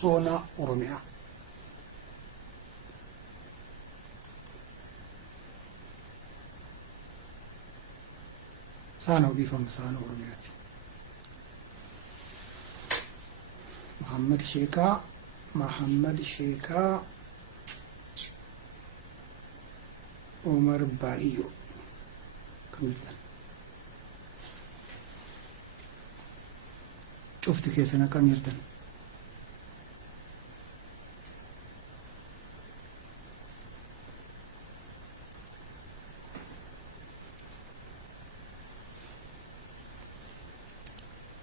soona oromiyaa saana udifam saana oromiyaati Muhammad Sheeka Umar Baliyo kamiltan شفت كيس أنا كم يردن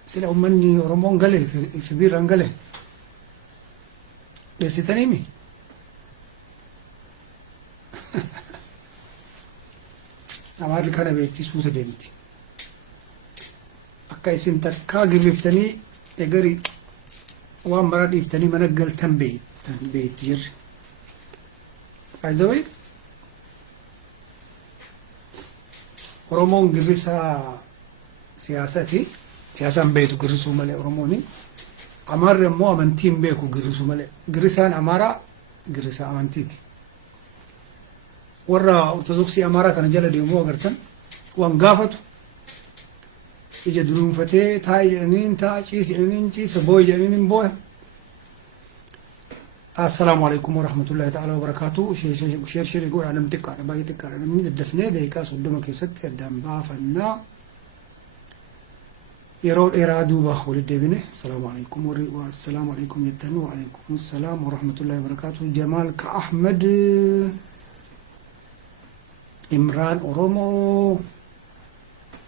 سلا أمني رمون قاله في بير قاله ليس تنيمي أمر لك أنا بيتي سوت ديمتي أكايسين تكا قرفتني يقري وان براد يفتني منقل تنبيت ير عزوي رمون قرسا سياسة بيتو قرسو ملي رموني أمر مو أمنتين بيكو قرسو ملي قرسان أمارا قرسا أمنتيتي ورا أرثوذكسي أمارا كان جلد يومو قرتن وان قافتو إجا دروم فتي تاي جنين تا چيس جنين چيس بوي جنين بوي السلام عليكم ورحمة الله تعالى وبركاته شير يقول أنا متك أنا باي تك أنا من الدفنة ده صدمة كيست قدام بافنا يرون إرادو به ولد بنه السلام عليكم والسلام عليكم جدا وعليكم السلام ورحمة الله وبركاته جمال كأحمد إمران أورومو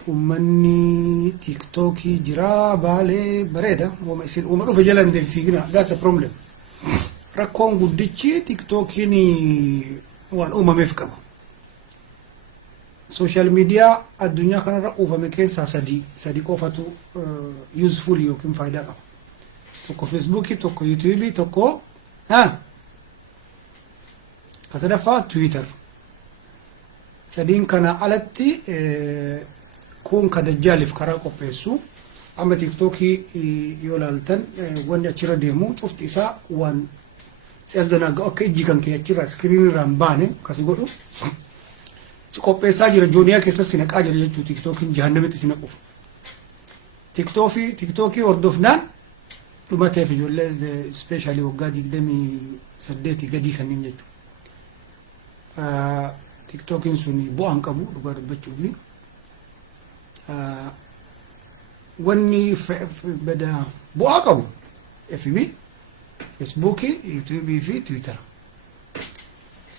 أمني تيك توكي جرا بالي بريدة وما يصير أمره في جلند فينا that's a problem ركون قدتشي تيك توكي ني وان مفكمة سوشيال ميديا الدنيا كان رأوفا مكيسا سدي قوفتو يوزفول يوكين فايدة توكو فيسبوكي توكو يوتيوبي توكو كسدفا تويتر سدين كان علتي كون كدجال في كراكو بيسو أما تيك توكي يولالتن وان أشيرا ديمو شفت إسا وان سيزدنا أوكي جيكان كي أشيرا سكرين رامباني كاسي قولو سيكو بيسا جيرا جونيا كيسا سينك آجر يجو تيك توكي جهنمي تسينك أوف تيك توكي وردوفنان لما تافي جولي سبيشالي وقادي قدامي سديتي قدي خنين جيجو تيك توكي سوني بو أنكبو لقاد بچو بي وني بدا بواقبو FB فيسبوكي يوتيوبي في تويتر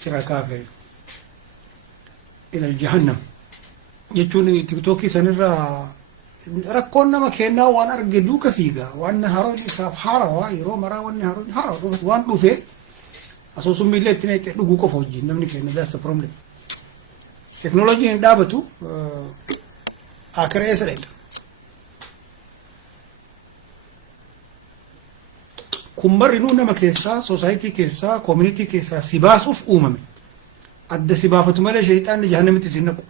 شراكافي إلى الجهنم يجوني تيك توكي سنرى ركونا مكينا وانا ارقدوك فيقا وانا هاروني إصاب حاروا يرو مرا وانا هاروني حاروا وان دوفي أسوسو ميلي تنيت لقوكو فوجي نمني كينا that's the problem تكنولوجي ندابتو آخر إسرائيل كمبر إنه نما كيسا سوسايتي كيسا كوميونيتي كيسا سباسوف أدى سبافتو مالا شيطان جهنم تسينكو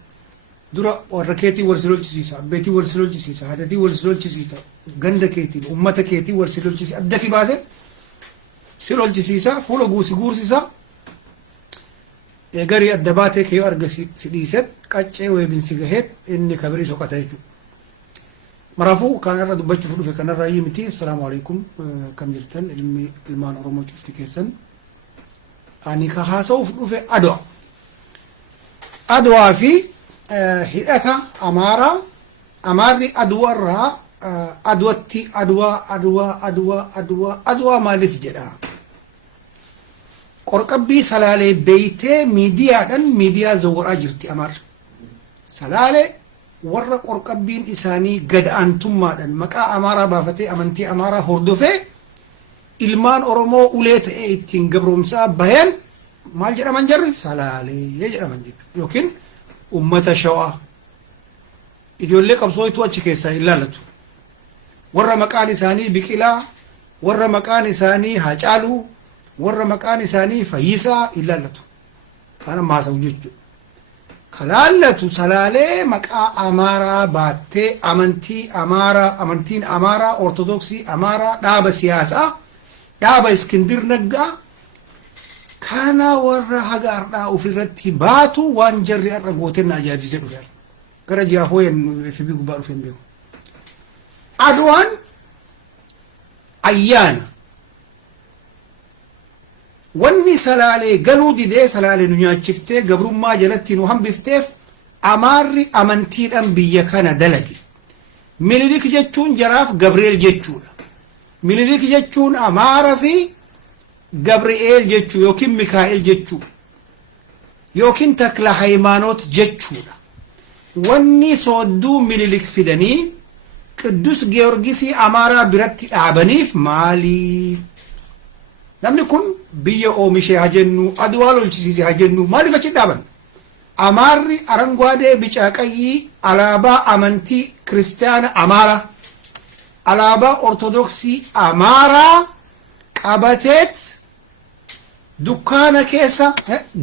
درا وركيتي ورسلول جسيسا بيتي ورسلول جسيسا هاتتي ورسلول جسيسا غند كيتي أمتا كيتي ورسلول جسيسا أدى سباسة سلول جسيسا فولو غوسي غورسيسا يقري الدباتي كيو أرقسي سديست قاچه ويبنسي غهت إني كبري سوكتا يجو مرافو كان الرد بجو فلو في كان الرأي متي السلام عليكم كم جرتن المان أرومو شفتي كيسن أني كهاسو فلو في أدوا في هيئة أماري أدوا الرا أدوتي أدوا مالف جدا قرقبي سلالة بيته ميديا زورا جرتي أمر سلالة ورّا قرقبين إساني قد أنتم مادن مكا أمارا بافتي أمنتي أمارا هردوفي إلمان أرومو أوليت إيتين قبرومسا بهين مال جرى من جري سلالة يجرى من جري لكن أمة شوا يقول لك أبصوي توجه كيسا إلا لتو ورّا مكان إساني بكلا ورّا مكان إساني هاجالو ورّا مكان إساني فيسا إلا لتو أنا ما سوجدت كلالة سلالة مكا أمارا باتي أمنتين أمارا أرثوذكسي أمارا داب سياسة dhaaba Iskindir Naggaa kana warra haga ardaa ofirratti baatu waan jarri arra gooteen ajaa'ibsiise dhufe gara jaafooyen FB gubbaa dhufe hin beeku. Adwaan ayyaana wanni salaalee galuu didee salaalee nu nyaachiftee gabrummaa jalatti nu hambifteef amaarri amantiidhaan biyya kana dalage. Minilik jechuun jaraaf Gabriel jechuudha. Minilik jechuun Amaara fi Gabriel jechuu yookiin Mikaa'el jechuu yookiin Takla Haymaanoot jechuudha. Wanni soodduu Minilik fidanii Qiddus Giyoorgisii Amaaraa biratti dhaabaniif maali? Namni kun biyya oomishee haa jennu, Adwaa lolchisiise haa jennu, maaliif achi dhaaban? Amaarri arangwaadee bicaa qayyii alaabaa amantii kiristaana Amaaraa, alaabaa ortodoksii Amaaraa qabateet dukkaana keessa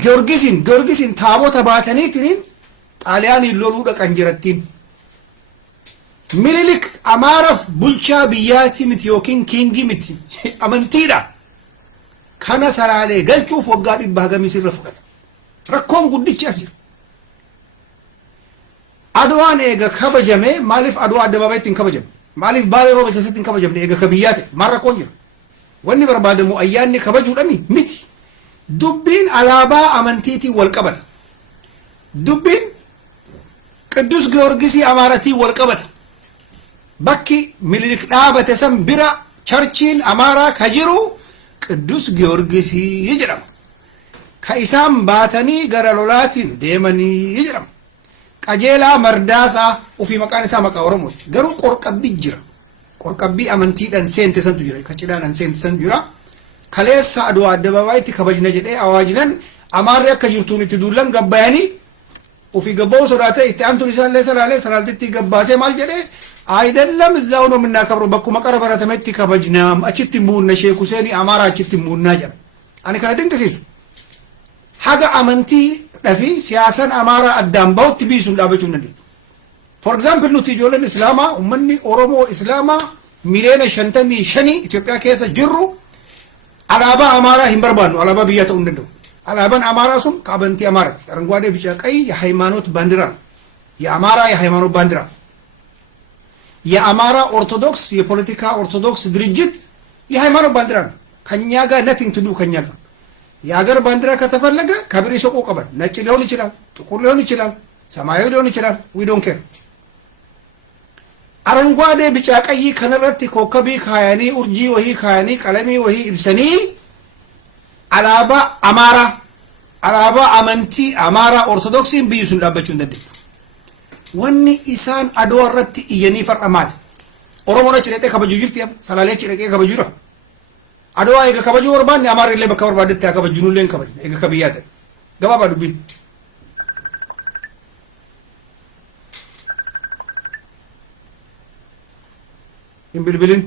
Giyoorgisiin taabota baataniitiin Xaaliyaaniin loluu dhaqan jirattiin. Minilik Amaaraaf bulchaa biyyaati miti yookiin kiingii miti amantiidha. Kana salaalee galchuuf waggaa 100 hagamii sirra fudhata. Rakkoon guddichi asii. Adwaan eega kabajame maaliif Adwaa addabaabaatti hin kabajamne? Maaliif Baalee Rooba keessatti hin kabajamne eega ka biyyaate? Maal rakkoon jira? Wanni barbaadamu ayyaanni kabajuudhami miti. Dubbiin alaabaa amantiitiin wal qabata. Dubbiin Qiddus Giyoorgisii Amaaratiin wal qabata. Bakki Minilik dhaabate san bira charchiin Amaaraa ka jiru Qiddus Giyoorgisii jedhama. Ka isaan baatanii gara lolaatiin deemanii jedhama. Qajeelaa Mardaasaa ofii maqaan isaa maqaa Oromooti. Garuu qorqabbii jira. Qorqabbii amantiidhaan seente santu jira. Ka cidhaadhaan seente santu jira. Kaleessa Adwaa addabaabaatti kabajna jedhee awaajinan Amaarri akka jirtuun itti duullan gabbayanii ofii gabba'uu sodaatee itti aantuun isaallee salaaltitti gabbaasee maal jedhee አይደለም እዛው ነው የምናከብረው በኩ መቀረ በረተመት ከበጅና አችት ሙና ሼክ ሁሴን አማራ አችት ሙና ጀር አኔ ከለ ድንቅ ሲሱ ሀጋ አመንቲ ደፊ ሲያሰን አማራ አዳም ባውት ቢሱ ዳበቹ እንዴ ፎር ኤግዛምፕል ኑ ትጆለን እስላማ ኡመኒ ኦሮሞ እስላማ ሚሊዮን ሸንተሚ ሸኒ ኢትዮጵያ ከሰ ጅሩ አላባ አማራ ሂምበርባሉ አላባ ቢያተው እንደው አላባን አማራ ሱም ካበንቲ አማራት አረንጓዴ ቢጫ ቀይ የሃይማኖት ባንዲራ የአማራ የሃይማኖት ባንዲራ የአማራ ኦርቶዶክስ የፖለቲካ ኦርቶዶክስ ድርጅት የሃይማኖት ባንዲራ ነው። ከኛ ጋር ነቲንግ ቱ ዱ ከኛ ጋር የሀገር ባንዲራ ከተፈለገ ከብሪ ሶቆ ቀበል ነጭ ሊሆን ይችላል፣ ጥቁር ሊሆን ይችላል፣ ሰማያዊ ሊሆን ይችላል። ዊ ዶንት ኬር አረንጓዴ ቢጫ ቀይ ከነረት ኮከቢ ካያኒ ኡርጂ ወሂ ካያኒ ቀለሚ ወሂ ኢብሰኒ አላባ አማራ አላባ አመንቲ አማራ ኦርቶዶክስን ቢዩሱን ዳበቹ እንደደ ወኒ ኢሳን አድዋረት ኢየኒ ፈርማል ኦሮሞኖች ለጤ ከበጁ ጅርት ሰላሌች ለጤ ከበጁ ነው አድዋ ይገ ከበጁ ወርባን ያማር ለበ ከወርባደት ያከበጁኑ ለን ከበጅ ይገ ከብያተ ገባባ ዱቢን ኢምብልብልን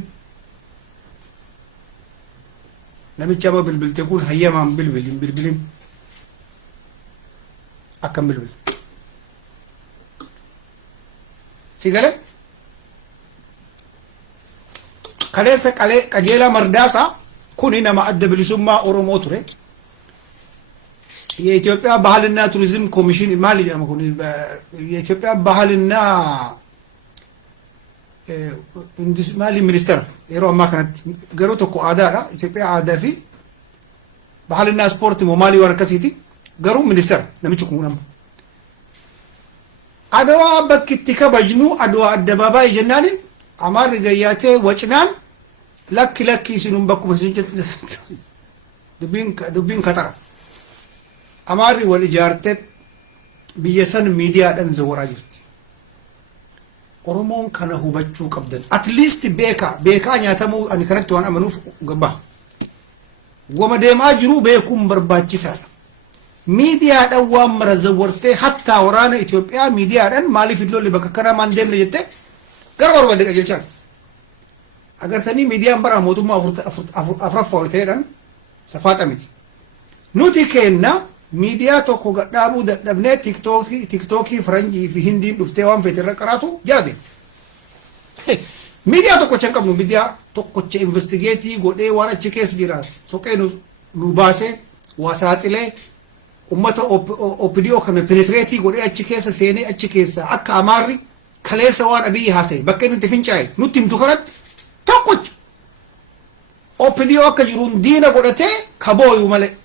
ለምቻባ ብልብል ተኩን ሀየማን ብልብል ኢምብልብልን አከም ብልብል ሲገለ ከሌሰ ቀሌ ቀጀላ መርዳሳ ኩኒ ነማ አደብልሱማ ኦሮሞ ቱሬ የኢትዮጵያ ባህልና ቱሪዝም ኮሚሽን ማል ያመኩኒ የኢትዮጵያ ባህልና እንዲስ ማሊ ሚኒስተር የሮ አማካነት ገሮ ተኮ አዳራ ኢትዮጵያ አዳፊ ባህልና ስፖርት ሞማሊ ወርከሲቲ ገሩ ሚኒስተር ነምጭኩ ነም አድዋ በክቲ ከበጅኑ አድዋ አደባባይ ጀናልን አማር ገያቴ ወጭናን ለክ ሲኑም በኩ መስንጨት ዱቢን ከተራ አማሪ ወልጃርቴ ቢየሰን ሚዲያ ደን ዘወራ ጅርት ኦሮሞን ከነ ሁበቹ ቀብደን አትሊስት ቤካ ኛተሙ አን ከነቱ ዋን አመኑ ገባ ወመደማ ጅሩ ቤኩም በርባቺሳላ ሚዲያ ደዋም ረዘወርቴ ሀታ ወራነ ኢትዮጵያ ሚዲያ ደን ማሊፍ ዶል በከከራ ማንደም ለየተ ገርወር ወደቀ ጀቻል አገርተኒ ሚዲያ በራ ሞቱማ አፍራፋው ተደን ሰፋጠሚት ኑቲ ከና ሚዲያ ቶኮ ገዳቡ ደደብነ ቲክቶክ ፍረንጂ ሂንዲ ዱፍቴ ዋን ፈተረ ቀራቱ ጃዴ miidiyaa tokkocha hin qabnu miidiyaa tokkocha investigeetii godhee waan achi keessa jira soqee nu baasee waa saaxilee ummata OPDO kana penetreetii godhee achi keessa seenee achi keessa akka amaarri kaleessa waan abiyyi haasa'e bakka inni itti fincaa'e nutti himtu kanatti tokkocha OPDO akka jiruun diina godhatee kabooyu malee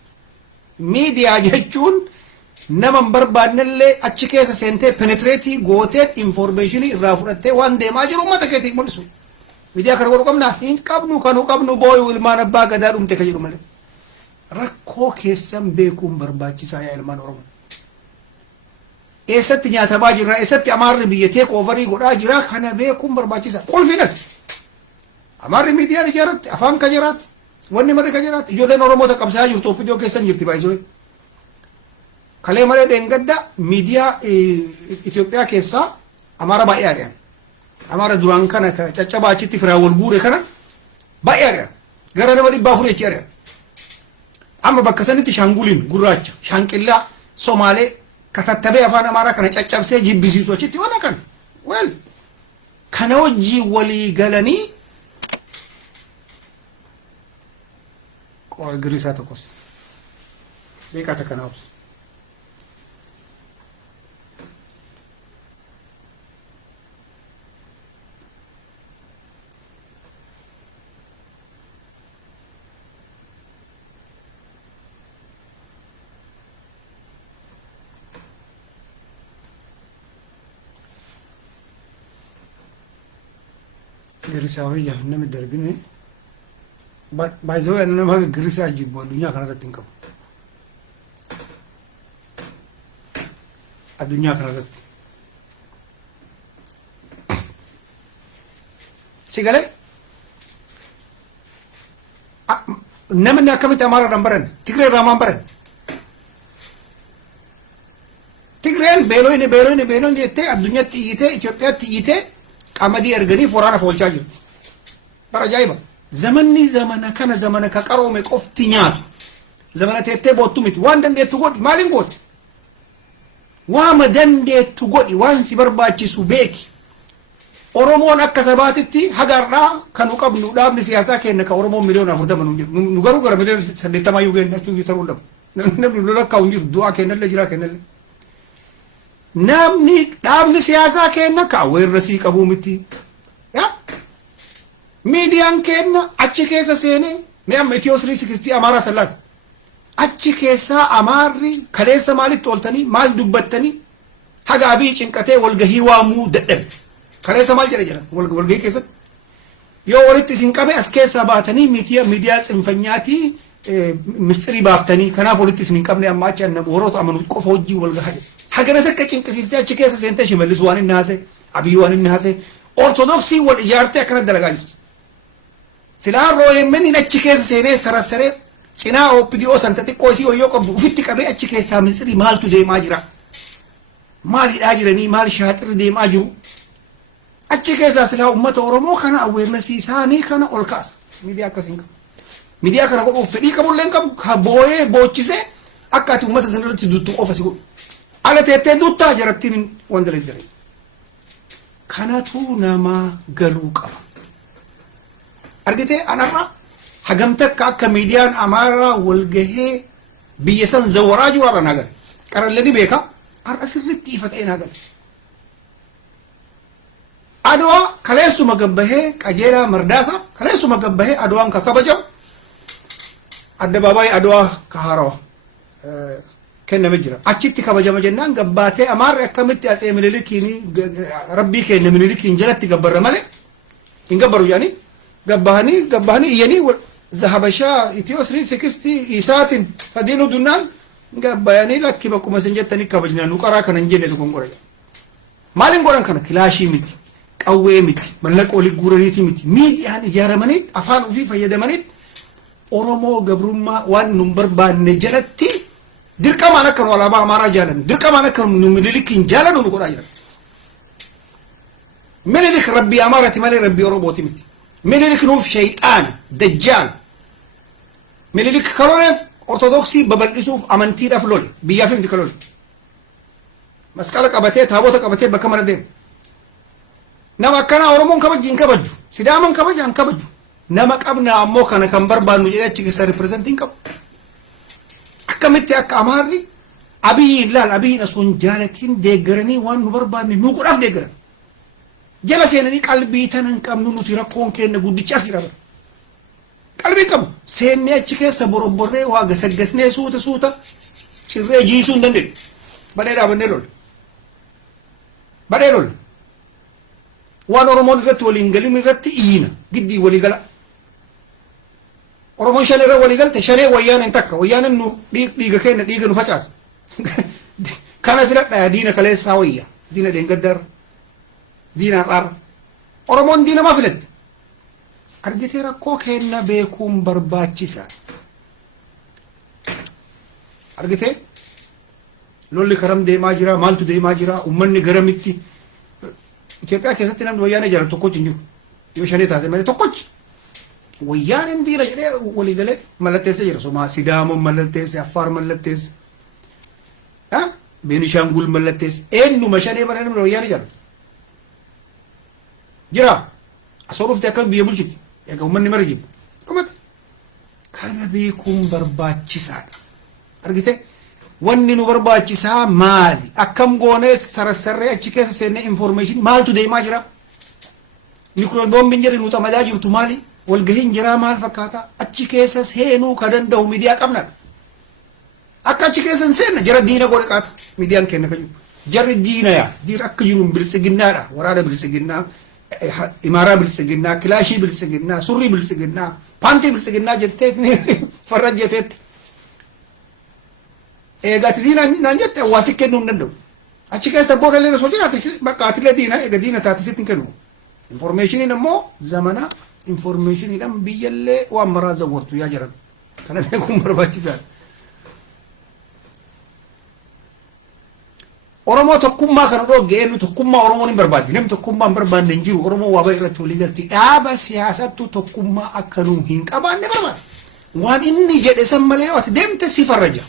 miidiyaa jechuun nama hin barbaannellee achi keessa seentee penetreetii gootee informationii irraa fudhattee waan deemaa jiru ummata keetii mul'isu. Miidiyaa kana godhu qabnaa hin qabnu kanu qabnu booyu ilmaan abbaa gadaa dhumte ka jedhu malee. Rakkoo keessan beekuun barbaachisaa yaa ilmaan Oromoo. Eessatti nyaatamaa jirra eessatti amaarri biyya teekoo ovarii godhaa jira kana beekuun barbaachisaa. Qulfiinas amaarri miidiyaan ijaaratti afaan ka jiraatti wanni malee ka jiraatti ijoolleen Oromoota qabsaa jirtu OPDO keessan jirti baay'isoo. Kalee malee dheengadda miidiyaa Itoophiyaa keessaa amaara baay'ee ari'an. Amaara duraan kana caccabaa achitti firaa wal guure kana baay'ee ari'an. Gara nama 400 jechi ari'an. Amma bakka sanitti shaanguliin gurraacha shaanqillaa Somaalee katattabee afaan amaaraa kana caccabsee jibbisiisu achitti waan kan wel kana hojii walii galanii qoy girisaa tokkos beekata kana obsa. Girisaawii namni darbine baay'ee nama girisaa jibbu addunyaa kanarratti hin qabu. Addunyaa kanarratti. Sigalee namni akkamitti amaaraadhaan baran Tigreerraa maan baran. Tigreen beelooyini jettee addunyaatti iyyitee Itoophiyaatti iyyitee qamadii erganii foraana foolchaa jirti. Bara ajaa'iba. Zamana kana zamana ka qaroome qofti nyaatu. Zamana teettee boottu miti. Waan dandeettu godhi. Maaliin gooti? Waama dandeettu godhi. Waan si barbaachisu beeki. Oromoon akka sabaatitti hagarraa kanu qabnu dhaabni siyaasaa kenna ka Oromoon miliyoona 40 nu jiru. Nu garuu gara miliyoona 80 iyyuu kenna achuu ta'uu dhabu. Namni lolakkaa hin jiru. Du'aa kennallee jira kennallee. Namni dhaabni siyaasaa kenna ka weerrasii qabuu miti. Miidiyaan kenna achi keessa seenee mee amma Itiyoo 360 Amaaraa sallaan achi keessaa amaarri kaleessa maalitti ooltanii maal dubbattanii haga abii cinqatee walgahii waamuu dadhabe. Kaleessa maal jedha walgahii keessatti yoo walitti isin qabe as keessaa baatanii miidiyaa tsinfanyaatii mistirii baaftanii kanaaf walitti isin hin qabne amma achi annamu horoota amanu qofa hojii walgahaa jedhe. Hagana takka cinqisiiftee achi keessa seentee Shimallis waan inni haase Abiy waan inni haase ortodoksii wal ijaartee akkana dalagaa jirti. Silaa rooyemmenni achi keessa seenee sarassaree cinaa OPDO santa xiqqoo isii wayyoo qabdu ufitti qabee achi keessaa mistirii maaltu deemaa jira. Maal hidhaa jiranii maal shaaxirri deemaa jiru. Achi keessaa silaa uummata Oromoo kana aweernasii isaanii kana ol kaasa. Miidiyaa akkasiin qabu. Miidiyaa kana godhuuf fedhii qabullee hin qabu. Ka booyee boochisee akka ati uummata sanarratti duttu qofa si godhu. Ala teettee duttaa jarattiin wanta leeddare. Kanatu nama galuu qaba. Argitee anarraa hagamta akka miidiyaan Amaaraa walgahee biyya san zawwaraa jiru har'a nagar. Qarallee ni beeka. Har'a sirriitti ifa ta'e nagar. Adwaa kaleessuma gabbahee qajeelaa Mardaasaa kaleessuma gabbahee Adwaan ka kabajamu addabaabaayii Adwaa ka haarawaa kenname jira. Achitti kabajama jennaan gabbaatee Amaarri akkamitti Atsee Minilikiin rabbii kenna Minilikiin jalatti gabbarra malee hin gabbaru jedhanii gabbahanii iyyanii zahabashaa Itiyoo 360 isaatiin fadiinu dunnaan gabbayanii lakki bakkuma isin jettanii kabajnaan nu qaraa kana hin jenne tokkon godha. Maaliin godhan kana kilaashii miti. Qawwee miti mallaqa olii guuraniiti miti miidiyaan ijaaramanii afaan ofii fayyadamanii Oromoo gabrummaa waan nu barbaanne jalatti dirqamaan akka nu alaabaa Amaaraa jaalannu dirqamaan akka nu Minilikiin jaalannu nu godhaa jiran. Minilik rabbii Amaaraati malee rabbii Oromooti miti. Minilik nuuf shayxaana dajjaala. Minilik kalooleef ortodoksii babal'isuuf amantiidhaaf lole biyyaaf miti kalole. Masqala qabatee taabota qabatee bakka mara deemu. Nama akkanaa Oromoon kabajji hin kabajju sidaaman kabajaan kabaju nama qabna ammoo kana kan barbaannu jedhee achi keessa representiin qabu akkamitti akka amaarri abiyyiin laal abiyyiin asuun jaalatiin deeggaranii waan nu barbaanne nu godhaaf deeggaran jala seenanii qalbii tanan qabnu nuti rakkoon kenna guddicha asii dhaba qalbii qabu seennee achi keessa borobborree waa gasaggasnee suuta cirree jiisuu hin dandeenyu badhee dhaabannee lola badhee lola waan oromoon irratti waliin galin irratti iyyina giddii walii gala oromoon shan irra walii galte shanee wayyaanen takka wayyaanen nu dhiiga kenna dhiiga nu facaasa kana filadhaa diina kaleessaa wayya diina dheengaddaarra diina har'aarra oromoon diina maa filatti argitee rakkoo kenna beekuun barbaachisaa argitee lolli karam deemaa jira maaltu deemaa jira ummanni garamitti Itoophiyaa keessatti namni wayyaanee jala tokkochi hin jiru yoo shanee taate malee tokkochi wayyaaneen diina jedhee walii galee mallatteessee jira somaa sidaamoon mallatteesse affaar mallatteesse beenishaangul mallatteesse eenyuma shanee malee namni wayyaanee jala jira asoo dhufte akka biyya bulchiti egaa ummanni mara jibu dhumate kana beekuun barbaachisaadha argitee wanni nu barbaachisaa maali akkam goonee sarasarree achi keessa seennee information maaltu deemaa jira nuclear bombing jedhu nu xamadaa jirtu maali walgahiin jira maal fakkaata achi keessa seenuu ka danda'u miidiyaa qabna akka achi keessa seenna jara diina godhe qaata miidiyaan kenna ka jiru jarri diina yaa diina akka jiru bilisiginnaadha waraana bilisiginnaa imaaraa bilisiginnaa kilaashii bilisiginnaa surrii bilisiginnaa paantii bilisiginnaa jettee farrajjeteetti eegati diina naan jette hawaasi kennuu hin danda'u achi keessa booda illee osoo jiraate bakka atilee diina eega diina taate sitti hin kennu informationiin ammoo zamana informationiidhaan biyyallee waan maraa zawwartu yaa jiran kana beekuun barbaachisaadha. Oromoo tokkummaa kana dhoggee eenyu tokkummaa Oromoon hin barbaaddi namni tokkummaa hin barbaanne hin jiru Oromoo waa baay'ee irratti walii galti dhaaba siyaasattu tokkummaa akka nuu hin qabaanne barbaada waan inni jedhe san malee yoo ati deemte si farraja.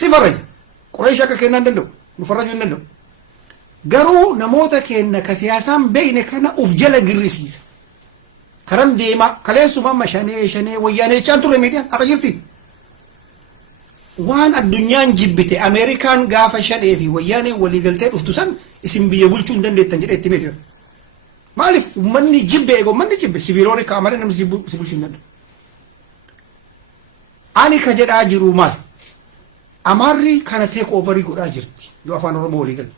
Sifaraj Quraysh akka kennaan danda'u nu farrajuu hin danda'u garuu namoota kenna ka siyaasaan beeyne kana uf jala girrisiisa karam deema kaleessuma amma shanee wayyaanee jechaan ture miidiyaan har'a jirti waan addunyaan jibbite Ameerikaan gaafa shanee fi wayyaanee walii galtee dhuftu san isin biyya bulchuu hin dandeettan jedhee itti meetiira maaliif ummanni jibbe eega ummanni jibbe sibiiloonni kaamalee namni si bulchuu hin danda'u ani ka jedhaa jiru maal Amarri kana take overii godhaa jirti yoo afaan Oromoo walii galu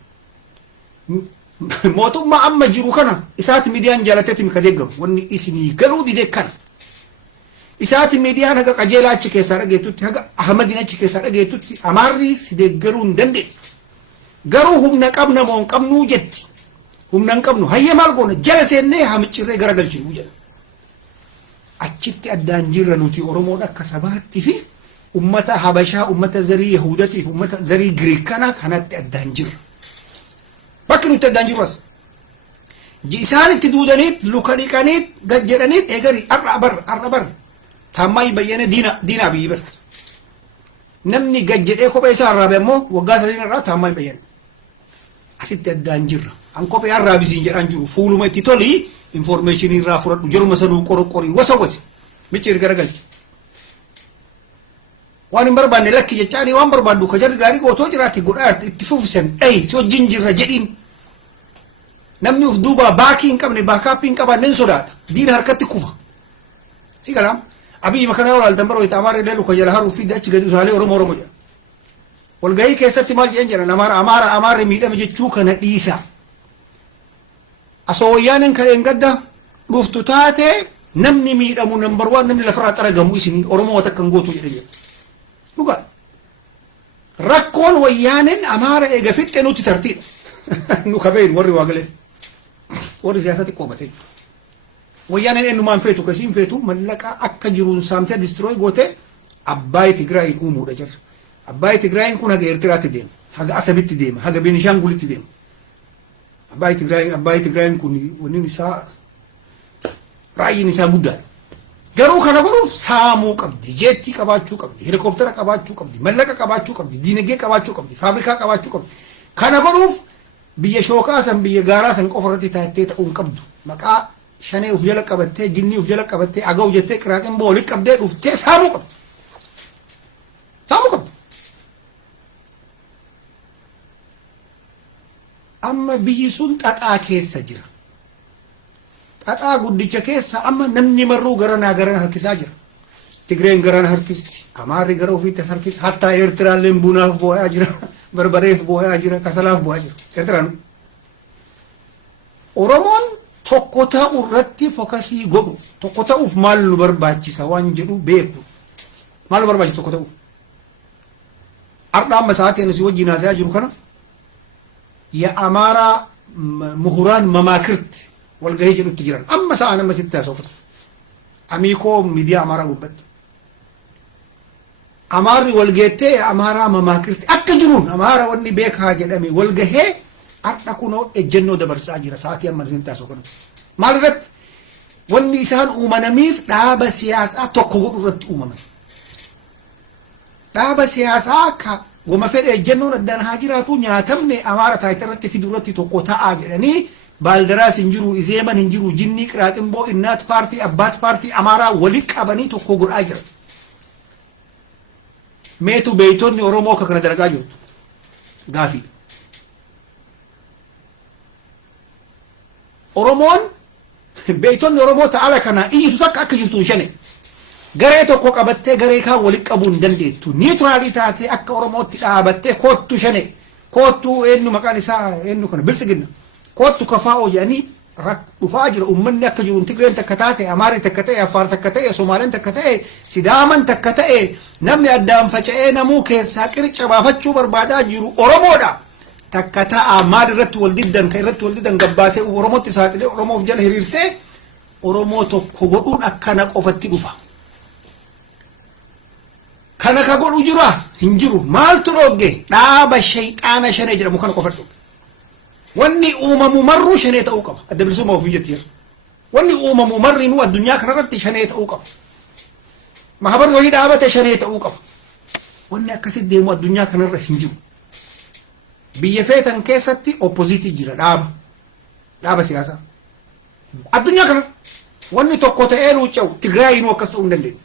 mootummaa amma jiru kana isaati miidiyaan jaalateetti mika deeggaru wanni isinii galuu didee kana isaati miidiyaan haga qajeelaa achi keessaa dhageettutti haga Ahmadiin achi keessaa dhageettutti amarri si deeggaruu hin dandeenye garuu humna qabna moo hin qabnuu jetti humna hin qabnu hayya maal goona jala seennee hamiccirree garagalchinu jedha achitti addaan jirra nuti Oromoon akka sabaatti fi ummata habashaa ummata zarii yahudaatiif ummata zarii giriik kana kanatti addaan jiru bakki nuti addaan jiru as isaanitti duudaniit luka dhiqaniit gad jedhaniit eegari arra bar taammaay bayyane diina abiyyi bar namni gad jedhee kophee isaa arraabe ammoo waggaa sadiin irraa taammaay bayyane asitti addaan jirra an kophee arraabisiin jedhaan jiru fuuluma itti tolii information irraa fudhadhu jaruma sanuu qorqorii wasa micciir garagalchi waan hin barbaanne lakki jechaanii waan barbaaddu ka jarri gaarii gootoo jiraate godhaa itti fufisan dhayi si wajjin jirra jedhiin namni uf duuba baakii hin qabne baakaappii hin qabaanne hin sodaata diina harkatti kufa si galaam abiyyi makanaa walaal dambaroo itti amaara illee luka jala haruu fi achi gadi utaalee Oromoo jedha walgahii keessatti maal jedhan jedhan amaara miidhame jechuu kana dhiisa asoo wayyaanen kadheen gadda dhuftu taate namni miidhamu nambar waan namni lafarraa xaragamu isinii Oromoo wata kan gootu jedhe jedha dhugaa rakkoon wayyaaneen amaara eega fixxe nutti tartiidha nu kabeen warri waa galeen warri siyaasatti qoobatee wayyaaneen eenyumaan feetu kasiin feetu mallaqaa akka jiruun saamtee distirooy goote Abbaay Tigraayin uumuudha jirra Abbaay Tigraayin kun haga Eertiraatti deema haga Asabitti deema haga Beenishaangulitti deema Abbaay Tigraayin kun wanni isaa raayyiin isaa guddaadha garuu kana godhuuf saamuu qabdi jeetti qabaachuu qabdi helikooftera qabaachuu qabdi mallaqa qabaachuu qabdi diinagdee qabaachuu qabdi faabrikaa qabaachuu qabdi kana godhuuf biyya shookaa san biyya gaaraa san qofa irratti taattee ta'uu hin qabdu maqaa شنه وفجلك قبته جني وفجلك قبته أجاو جته كراكن بولك قبته وفته سامق سامق أما بيسون تأكيد سجرا قديش كيس أما نمني مرو غرنا هركساجر تجرين غرنا هركستي أماري غرو في تسركيس حتى إيرترا لمبونا في بوه أجرا بربري في بوه أجرا كسلا في بوه أجرا إيرترا أورمون توكوتا أورتي فوكسي غو توكوتا أوف مال برباجي سوان جدو بيكو مال برباجي توكوتا أوف أردام مساعتين نسيو جنازة جرو كنا يا أمارا مهران مماكرت والجهيج التجارة أما سأنا ما ستة سوكت أميكو ميديا أمارا قبت أماري والجيتة أمارا مماكرت أكجرون أمارا وني بيك حاجة أمي والجهة أتكونو الجنة دبرساجرة ساعتي أما ستة سوكت مالرت وني سان أمانميف دابا سياسة تقوى رت أمم دابا سياسة كا وما في الجنة ندان هاجراتو نياتمني أمارة تايترت في دورتي تقوى تاجرني بالدراس انجرو إزيمان انجرو جني كراتن بو إنات بارتي أبات بارتي أمارا وليك أباني تقوى أجر ميتو بيتوني أورومو كنا درجاجو غافي أورومون بيتوني أورومو تعالى كنا إيه تتك أكجرتو شني غري توكو قبته غري كا وليك أبون دنديتو نيوترالي تاتي أك أورومو تقابته كوتو شني كوتو إنو مكان إسا إنو كنا بلسجنا كوتو كفاو يعني رك وفاجر أمني أكجرون تقرين تكتاتي أماري تكتاتي أفار تكتاتي سومالين تكتاتي سدامن تكتاتي نمني أدام فجأة نمو كيسا كريتش بافتشو بربادا جيرو أورومو دا تكتا أماري رت والددن كي رت والددن قباسي أورومو تساتلي أورومو فجل هريرسي أورومو توكوغون أكنا قفتي قفا كنا كقول أجرا هنجرو مال تروجي دابا الشيطان شنو يجرا مكان قفتو واني مرو شنيت أوقف الدبلسو ما في جتير واني مري نو الدنيا كررت شنيت أوقف ما خبر وحيد آبت شنيت أوقف واني أكسد ديمو الدنيا كنر هنجو بيفيتن كيستي أوبوزيتي جرا دابا سياسة الدنيا كنر واني توقوتين وچو تقرأين وكسو ندلين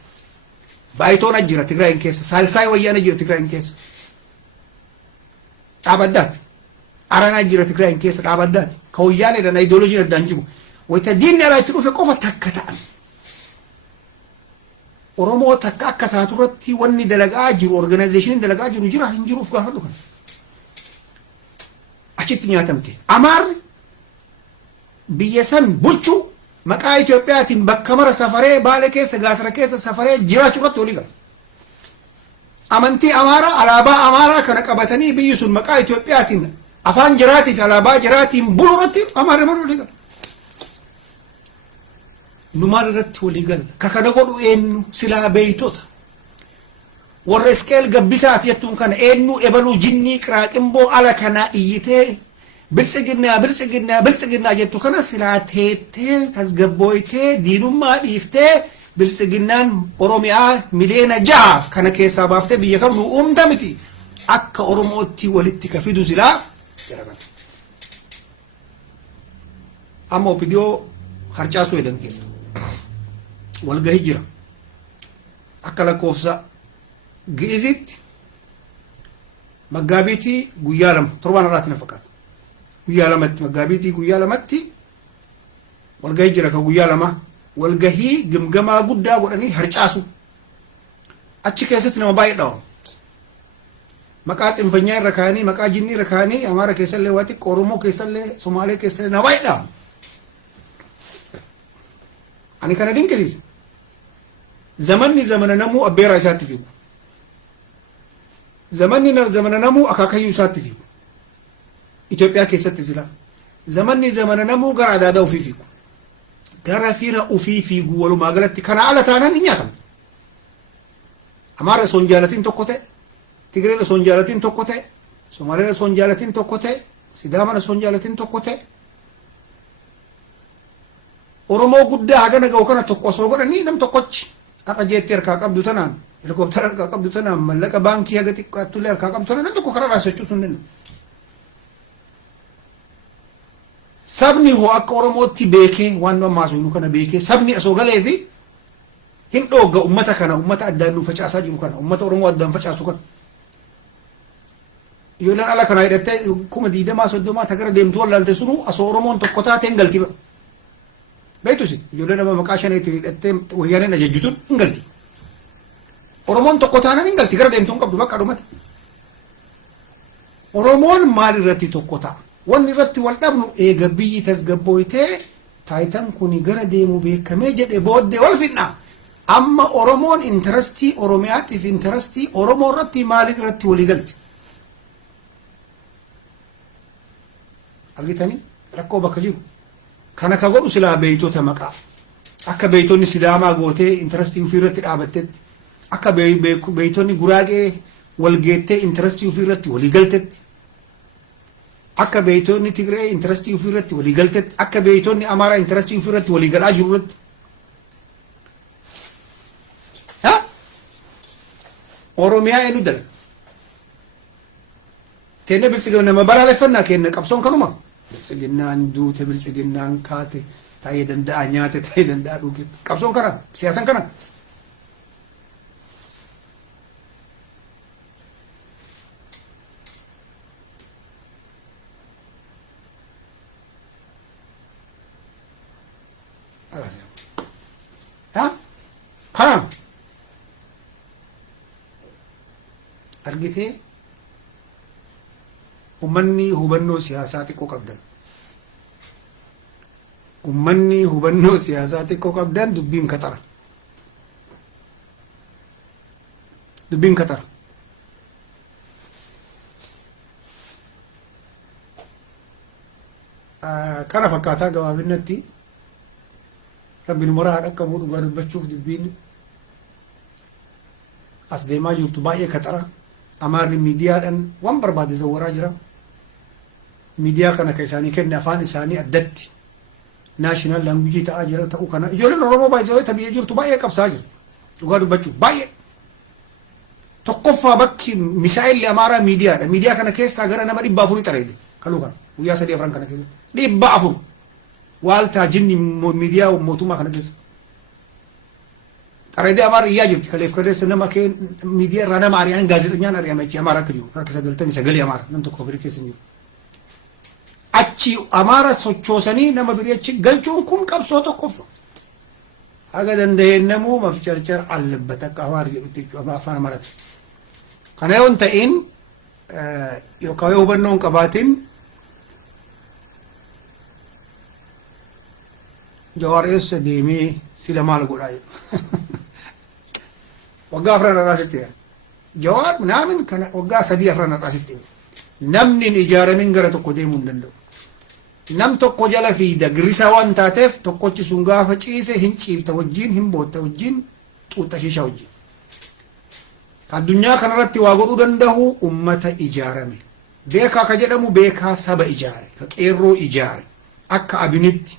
بايتونا جرا تقرأين كيس سالساي ويانا جرا تقرأين كيس عبدات أرانا جرا تقرأين كيس عبدات كوياني لنا إيدولوجينا دانجمو ويتدين على تروفي قوفة تكتان أورومو تكاكتا ترتي واني دلقا جرو أورغانيزيشن دلقا جرو جرا هنجرو فقافة لكم أشت نياتمتي أمار بيسان بلچو مقا إثيوبياتين بكمر سفري بالي كيس غاسر كيس سفري جرا چورت ولي قال أمنتي أمارا علابا أمارا كنقبتني بيسون مقا إثيوبياتين أفان جراتي في علابا جراتي بلورتي أمارا مرو ولي قال نمار رت ولي قال ككدقودو إنو سلا بيتوتا ورسكيل قبسات يتون كان إنو إبلو جني كراكمبو على كنا إيتي بلسجنا جتو كنا سلاتيتي تزقبويتي دينو ما ديفتي بلسجنان أوروميا ملينا جا كنا كيسا بافتي بيكم نو دمتي أكا أوروموتي ولدتي كفيدو زلا أما فيديو هرجاسو يدن كيسا والغا هجرة أكلا كوفسا جيزت مقابيتي قيالم طربان راتنا فقط guyyaa lamatti magaabiitii guyyaa lamatti walgahii jira ka guyyaa lama walgahii gimgamaa guddaa godhanii harcaasu achi keessatti nama baay'ee dhawamu maqaa tsinfanyaa irra kaanii maqaa jinnii irra kaanii amaara keessallee waa xiqqoo oromoo keessallee somaalee keessallee nama baay'ee dhawamu ani kana dinqisiisa zamanni zamana namuu abbeeraa isaatti fiigu zamanni zamana namuu akaakayyuu isaatti fiigu ኢትዮጵያ keessatti sila zamanni zamana namuu gara aadaa ofii fiigu gara fira ofii fiigu walumaa galatti kana ala taanaan hin nyaatamu amaara osoo hin jaalatiin tokko ta'e tigireen osoo hin jaalatiin tokko ta'e somaaleen osoo hin jaalatiin tokko ta'e sidaaman osoo hin jaalatiin tokko ta'e oromoo guddaa hagana ga'u kana tokko osoo godhanii nam tokkochi akka jeetti harkaa qabdu tanaan helikooптara harkaa qabdu tanaan mallaqa baankii haga xiqqaatullee harkaa qabdu tanaan nam tokko karaa sochoosuu hin danda'u sabni hoo akka oromootti beekee waan ammaa sunu kana beekee sabni asoo galee fi hin dhooga ummata kana ummata addaan nu facaasaa jiru kana ummata oromoo addaan facaasu kana ijoolleen ala kana hidhattee kuma 20 tagara deemtu wallaalte sunu asoo oromoon tokko taateen galti beektusi ijoolleen nama maqaa shaneetiin hidhattee wayyaaneen ajajjituun hin galti oromoon tokko taanaan hin galti gara deemtuun qabdu bakka dhumate oromoon maal irratti tokko ta'a wanni irratti wal dhabnu eega biyyi tasgabbooytee taayitan kuni gara deemu beekamee jedhe booddee wal fidna amma oromoon intarastii oromiyaatiif intarastii oromoo irratti maaliif irratti walii galti argitanii rakkoo bakka jiru kana ka godhu silaa beeytota maqaa akka beeytonni sidaamaa gootee intarastii ofii irratti dhaabattetti akka beeytonni guraagee walgeettee intarastii ofii irratti walii galtetti akka beeytonni tigree intarastii ofii irratti walii galtetti akka beeytonni amaaraa intarastii ofii irratti walii galaa jiru irratti oromiyaa eenyu dalaga teenne biltsiginaa nama balaaleffannaa kenna qabsoon kanuma biltsiginnaan duute biltsiginnaan kaate taa'ee danda'a nyaate taa'ee danda'a dhuge qabsoon kana siyaasan kana kana argitee ummanni hubannoo siyaasaa xiqqoo qabdan ummanni hubannoo siyaasaa xiqqoo qabdan dubbiin kaxara kana fakkaataa gabaabinatti rabbiin maraa dhaqqabuu dhugaa dubbachuuf dubbiin as deemaa jirtu baay'ee kaxara amaarri miidiyaadhaan waan barbaade zawwaraa jira miidiyaa kana ka isaanii kenne afaan isaanii addatti naashinaal laanguujii ta'aa jira ta'uu kana ijoolleen oromoo baay'ee tabiyyee jirtu baay'ee qabsaa jirti dhugaa dubbachuuf baay'ee tokkoffaa bakki misaa'illi amaaraa miidiyaadha miidiyaa kana keessaa gara nama 400 xareede kaluu kana guyyaa 3 kana keessatti 400 waaltaa jinni miidiyaa mootummaa kana keessa xareedee amaara iyyaa jirti kaleef kadeessa nama kee miidiyaa irraa nama ari'aan gaazexenyaan ari'ame achi amaara akka jiru harka 99 amaara nam tokko birii keessa jiru achi amaara sochoosanii nama birii achi galchuun kun qabsoo tokkoffa haga danda'een namuu mafcarcar allabbat akka amaara jedhutti jechuudha afaan amaaraatti kana yoo hin ta'in yookaan yoo hubannoo hin qabaatin Jawaar eessa deemee sila maal godhaa jedhu waggaa 4 irraasitti Jawaar naamin kana waggaa 3 4 irraasitti namni ijaaramin gara tokko deemuu hin danda'u nam tokko jala fiida girisa waan taateef tokkochi sun gaafa ciise hin ciifta wajjin hin bootta wajjin xuuxa shisha wajjin addunyaa kanarratti waa godhuu danda'u ummata ijaarame beekaa ka jedhamu beekaa saba ijaare ka qeerroo ijaare akka abinitti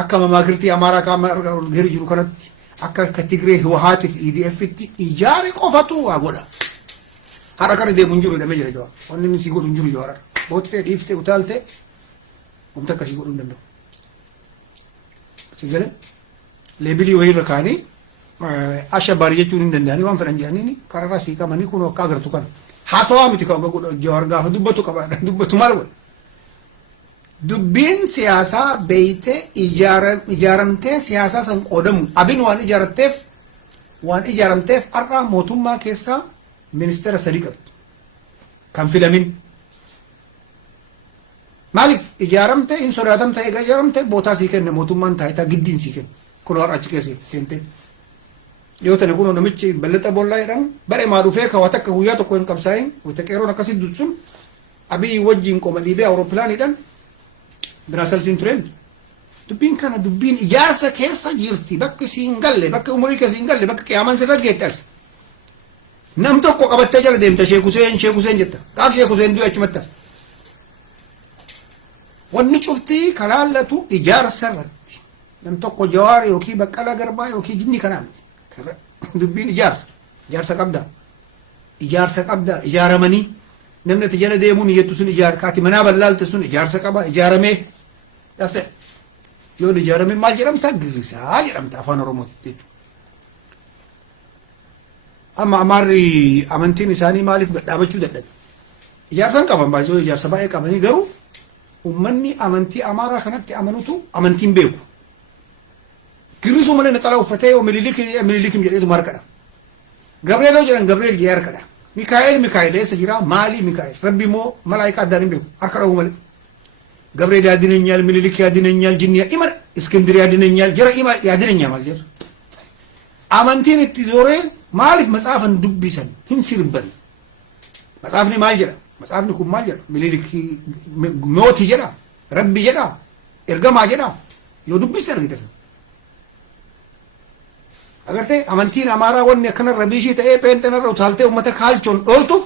akka mamaakirtii amaaraa kaama gari jiru kanatti akka tigree hiwahaatiif EDF itti ijaare qofatu waa godha hara kana deemu hin jiru jedhamee jira Jawaar wanni inni si godhu hin jiru Jawaar boottee dhiiftee utaalte umta akkasii godhuu hin danda'u si gale leebilii wayirra kaanii ashabaarii jechuun hin danda'anii waan fedhan jedhanii kararraa sii qabanii kun akka agartu kana haasawaa miti ka godha Jawaar gaafa dubbatu qaba dubbatu maal godha dubbiin siyaasaa beeyte ijaaramtee siyaasaa san qoodamu abin waan ijaaramteef har'a mootummaa keessaa ministeera 3 qabdu kan filamin maaliif ijaaramte hin sodaatamte egaa ijaaramte bootaa sii kenne mootummaan taayitaa giddiin sii kenne kun har'a achi keessa seente yoo ta'e kun namichi bal'ata bollaa jedhamu bare maa dhufee ka waa takka guyyaa tokko hin qabsaa'in wata qeeroon akkasii dutsun abii wajjin qoma dhiibee awurooppilaaniidhaan Biraaselsiin tureen dubbiin kana dubbiin ijaarsa keessa jirti bakki siin galle bakki umurii keessa siin galle bakki qiyaaman sirra geettas nam tokko qabattee jala deemta Sheek Huseen jetta qaaf Sheek Huseen du'e achumatti hafte wanni cuftii kalaallatu ijaarsa irratti nam tokko Jawaar yookiin Baqqalaa Garbaa yookiin jinni kanaa miti dubbiin ijaarsa qabda ijaaramanii namni itti jala deemuun jettu sun kaati manaa bal'aalte sun ijaarsa qaba ijaaramee Dase yoo ijaarame maal jedhamta girrisaa jedhamta afaan oromootti jechuudha. Amma amaarri amantiin isaanii maaliif gadhaabachuu dadhabe? Ijaarsan qaban baay'ee ijaarsa baay'ee qabanii garuu ummanni amantii amaaraa kanatti amanutu amantiin beeku. Girrisuu malee naxalaa uffatee yoo miliilikim jedheetu marqadha. Gabriel yoo jedhan Gabriel jee harkadha. Mikaa'el eessa jira? Maali Mikaa'el? Rabbi moo malaayikaa addaan hin beeku harka dhabu malee. Gabriel yaadineenyaal, miliilik yaadineenyaal, jinni imar Iskindir yaadineenyaal, jara ima yaadineenyaa maal jira? Amantiin itti zooree maaliif matsaafan dubbisan hin sirban? Matsaafni maal jedha? Matsaafni kun maal jedha? Miliilik mooti jedha? Rabbi jedha? Ergamaa jedha? Yoo dubbiste argite. Agartee amantiin amaaraa wanni akkanarra biishii ta'ee peenxanarra utaaltee uummata kaalchoon dhooltuuf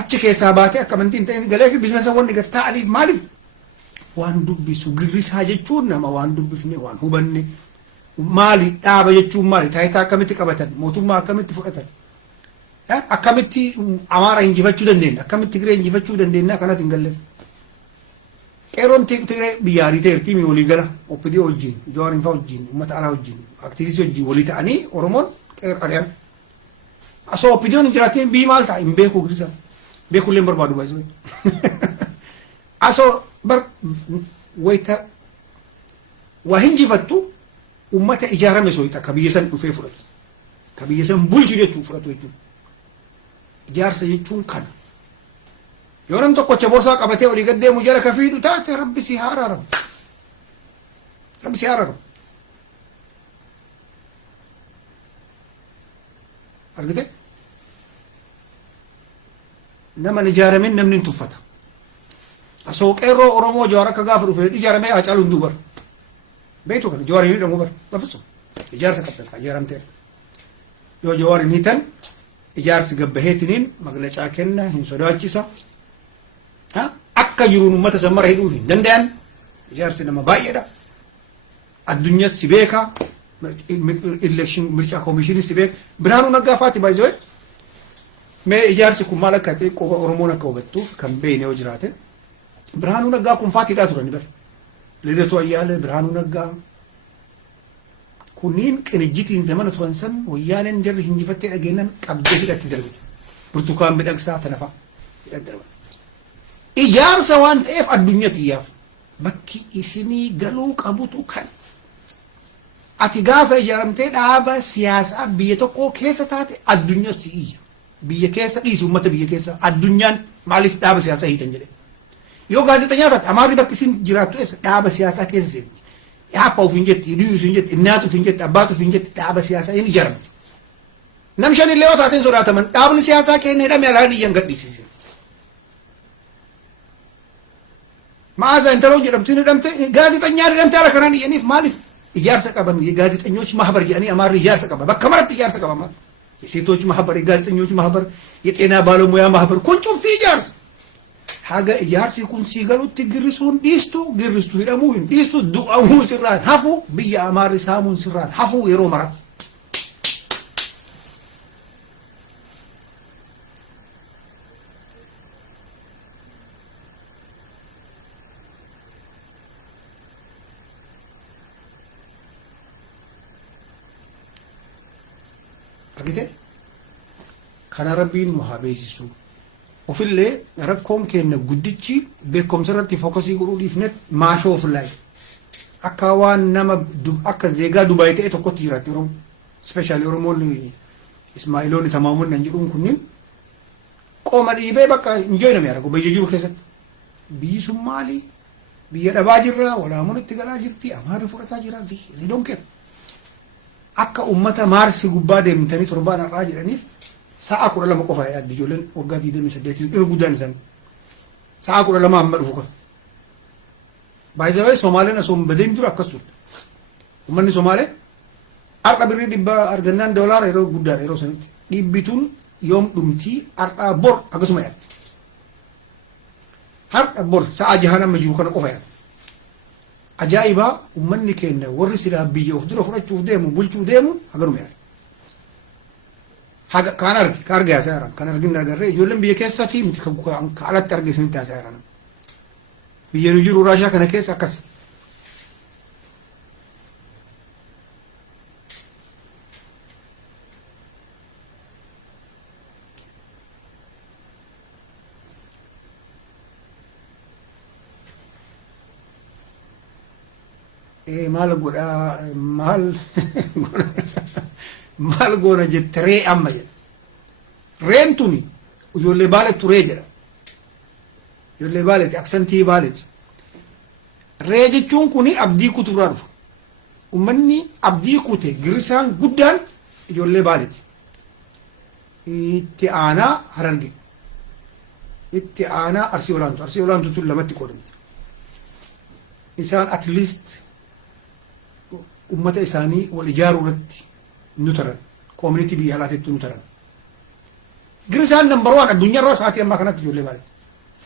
achi keessaa baatee akka amantiin ta'e galee fi biizinasa wanni gatta'aniif maaliif? Waan dubbisu girrisaa jechuun nama waan dubbifne waan hubanne maali dhaaba jechuun maali taayitaa akkamitti qabatan mootummaa akkamitti fudhatan akkamitti amaara injifachuu dandeenya akkamitti Tigree injifachuu dandeenya kanatu hin galleef. Qeeroon Tigree biyyaarii ta'eertii mi walii gala OPDO wajjin Jawaar Infaa wajjin uummata alaa wajjin aktiivistii wajjin walii ta'anii Oromoon qeerqariyaan asoo OPDOon hin jiraatiin bii maal ta'a hin beeku girrisaa beekullee hin barbaadu baay'isuu asoo bar wayta waa hinjifattu ummata ijaarame soyita ka biyya san dhufee fudhatu ka biyya san bulchu jechuu fudhatu jechuudha. Ijaarsa jechuun kana yoo nam tokkocha boosaa qabatee olii gad deemu jala ka fiidhu taate rabbi si haaraaramu rabbi si haaraaramu argite nama ijaaramin namni hin tuffata. Asoo qeerroo Oromoo Jawaar akka gaafa dhufe ijaaramee Hacaaluun duubar beektu kana Jawaar hin hidhamu bar bafisu ijaarsa qabdan ijaaramteera yoo Jawaar hin hiitan ijaarsi gabbaheetiniin maglacaa kenna hin sodaachisa akka jiruun uummata san mara hidhuu hin danda'an ijaarsi nama baay'eedha addunyaas si beeka election mircaa koomishinii si beeka Biraanuu Naggaa faati baay'ee mee ijaarsi kun maal akka ta'e qofa Oromoon akka hubattuuf kan beekne yoo jiraate Biraanuu Naggaa kun faatiidhaa turani bar Lidatu Ayyaale Biraanuu Naggaa kunniin qinijjitiin zamana turan san wayyaaleen jarri hinjifattee dhageennan qabdee hidhatti darbite burtukaan midhagsaa tanafa hidhatti darbite ijaarsa waan ta'eef addunyaatti iyyaaf bakki isinii galuu qabutu kan ati gaafa ijaaramtee dhaaba siyaasaa biyya tokkoo keessa taate addunyaa si iyya biyya keessa dhiisi uummata biyya keessa addunyaan maaliif dhaaba siyaasaa hiitan jedhe yoo gaazexeessaa taate amaarri bakki isin jiraattu eessa dhaaba siyaasaa keessa seenti yaappa ufin jetti hidhuu ufin jetti innaatu ufin jetti abbaatu ufin jetti dhaaba siyaasaa hin ijaaramte nam shan illee yoo taateen sodaataman dhaabni siyaasaa keenya hidhame alaan iyyan gadhiisise ma'aaza intaloo jedhamtiin hidhamte gaazexeessaan hidhamte haala kanaan iyyaniif maaliif ijaarsa qaban የጋዜጠኞች ማህበር ያኔ አማር ijaarsa qaba bakka maratti ijaarsa qaba ማለት የሴቶች ማህበር የጋዜጠኞች ማህበር የጤና ባለሙያ ማህበር kun cufti ijaarsa haga ijaarsi kun siigalutti girrisuun girristu hidhamuu hin dhiistu du'amuu sirraan hafu biyya amaarri saamuun sirraan hafu yeroo mara argite kana rabbiin nu haa beeksisu ofillee rakkoon keenya guddichi beekumsa irratti fookasii godhuu dhiifnet maashoo ofillee akka waan nama akka zeegaa Dubaay ta'e tokkotti jiraatti Oromoo ispeeshaalii Oromoon Ismaa'iloonni tamaamuun nan jedhuun kunniin qooma dhiibee bakka injooy nama yaadagu biyya jiru keessatti biyyi sun maali biyya dhabaa jirra walaamuun itti galaa jirti amaarri fudhataa jira zidonkeer akka ummata maarsi gubbaa deemtanii torbaan har'aa jedhaniif sa'a 12 qofa yaaddi ijoolleen waggaa 28 irguddaan isaan sa'a 12 amma dhufu kan baay'ee Somaaleen asoom badeen dura akkasutti ummanni Somaalee har'a birrii dhibba argannaan doolaara yeroo guddaadha yeroo sanitti dhibbituun yoom dhumtii har'a bor akkasuma yaaddi har'a bor sa'a jahanama jiru kana qofa yaaddi ajaa'iba ummanni keenya warri silaa biyya of dura fudhachuuf deemu bulchuu deemu hagaruma yaaddi haga kan arge asaaran kan argin agarre ijoolleen biyya keessatti miti ka alatti arge isinitti asaaran biyya nu jiru Raashaa kana keessa akkas maal godha maal maal goona jette ree amma jedha. Reen tuni ijoollee baaletu ree jedha. Ijoollee baaleeti aksantii baaleeti. Ree jechuun kuni abdii kuturraa dhufa. Ummanni abdii kute girisaan guddaan ijoollee baaleeti. Itti aanaa Hararge. Itti aanaa Arsii Olaantuu. Arsii Olaantuu tun lamatti qoodamti. Isaan at least ummata isaanii wal ijaaruu irratti nu taran. Community biyya alaateetti nu taran. Girisaan number 1 addunyaarraa sa'aatii ammaa kanatti ijoollee baaleeti.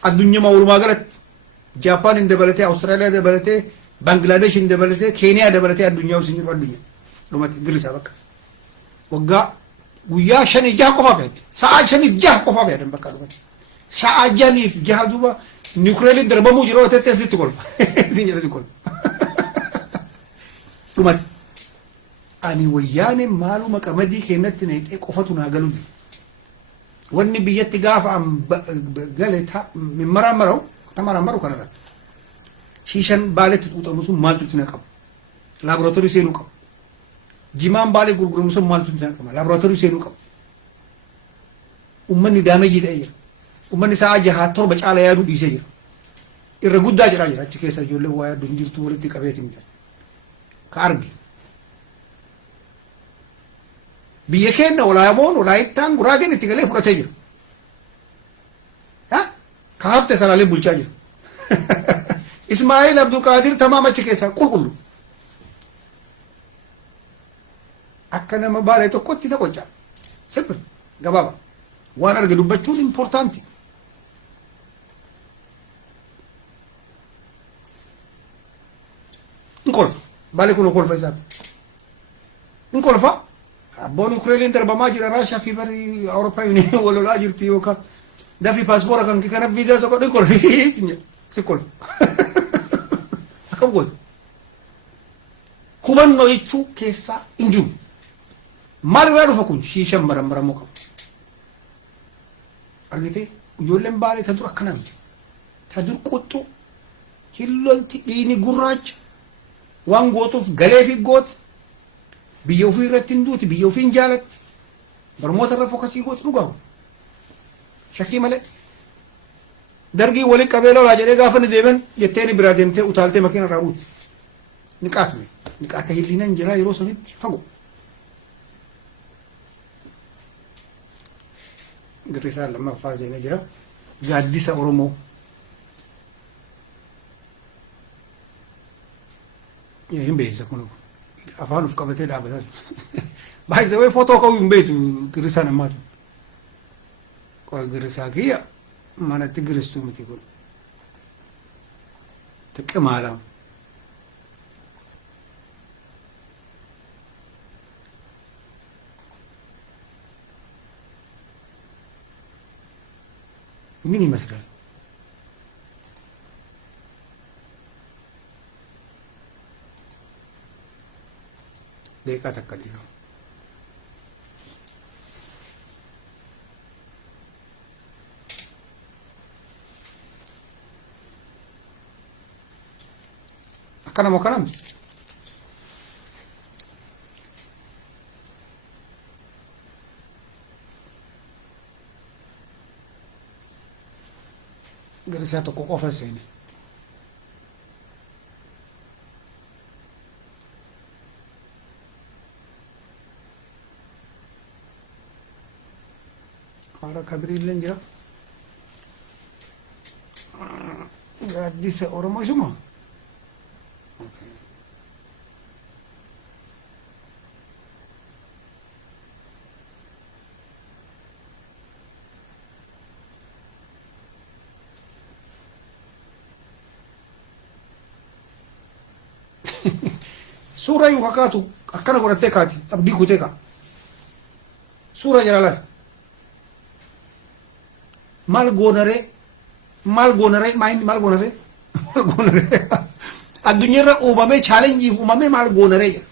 Addunyaa walumaa galatti Jaapaan dabalatee, Awustiraaliyaa dabalatee, Bangladesh dabalatee, Keeniyaa dabalatee addunyaa usin jiru addunyaa. Dhumati girisaa bakka. Waggaa guyyaa 5-6 qofaaf yaadde. Sa'a 5-6 qofaaf yaaddan bakka dhumati. Sa'a 6-6 duuba niwukileeriin darbamuu jiroo ta'e asitti kolfa. Isin jedhasi kolfa. Dhumati. Ani wayyaane maaluma qamadii keenyatti neexee qofatu naa galuu jira. Wanni biyyatti gaafa gale mimmaraan mara'u tamaraan maru kanarra. Shiishan baaletti xuuxamu sun maaltu itti naqamu? Laaboraatoorii seenuu qabu. Jimaan baalee gurguramu sun maaltu itti naqama? Laaboraatoorii seenuu qabu. Ummanni daamejii ta'ee jira. Ummanni sa'a 6-7 caala yaaduu dhiisee jira. Irra guddaa jedhaa jira achi keessa ijoollee waa yaaddu hin jirtu walitti qabeetiin jira. Ka argi. Biyya keenya Olaamoon Olaayittaan Guraageen itti galee fudhatee jira. Ka hafte salaalee bulchaa jira. Ismaa'eel Abdulqaadir tamaam achi keessaa qulqullu. Akka nama baalee tokkotti na qocaa. Sirbi gabaaba. Waan arge dubbachuun impoortaanti. Inkolfa. Baalee kun kolfa isaati. Inkolfa. Abboon Ukreeliin darbamaa jira Raashaa fi bari Awurooppaa Yuuniyoon wal lolaa jirti yookaan dafii paaspoora kan kana viizaa soqo dhii kolfi si kolfa. Akkam gootu. Hubannoo jechuu keessaa hin jiru. Maal irraa dhufa kun shiishan maramuu qabu. Argitee ijoolleen baalee ta dur akkana miti. Ta dur quttu hillolti dhiini gurraacha waan gootuuf galee fi gooti. Biyya ofii irratti hin duuti biyya ofii hin jaalatti. Barmoota irra fokkasii gooti dhugaa. Shakkii malee. Dargii waliin qabee lolaa jedhee gaafa ni deeman jettee ni biraa deemtee utaaltee makiina irraa buuti. Ni qaatame. Ni qaata hillinan jira yeroo sanitti fagoo. Girrisaa lammaffaa seenee jira. Gaaddisa Oromoo. Hin beeksisa kun afaan uf qabatee dhaabataa. Baay'ee wayii footoo ka'uu hin beektu girrisaan ammaatu. Qola girrisaa kiyya manatti girristuu miti kun. Xiqqee maalaan. ምን ይመስላል? ደቂቃ ተከዲ ነው። አከና ሞከናም Girrisaa tokko qofa seene. Haara kabirillee jira. Gaaddisa Oromoo isuma. Suura yuu kakkaatu akkana godhattee kaati abdii kutee kaa. Suura jalala. Maal goonaree maal goonaree maal goonaree maal goonaree addunyaarra uumamee chaalenjiif uumamee maal goonaree jedha.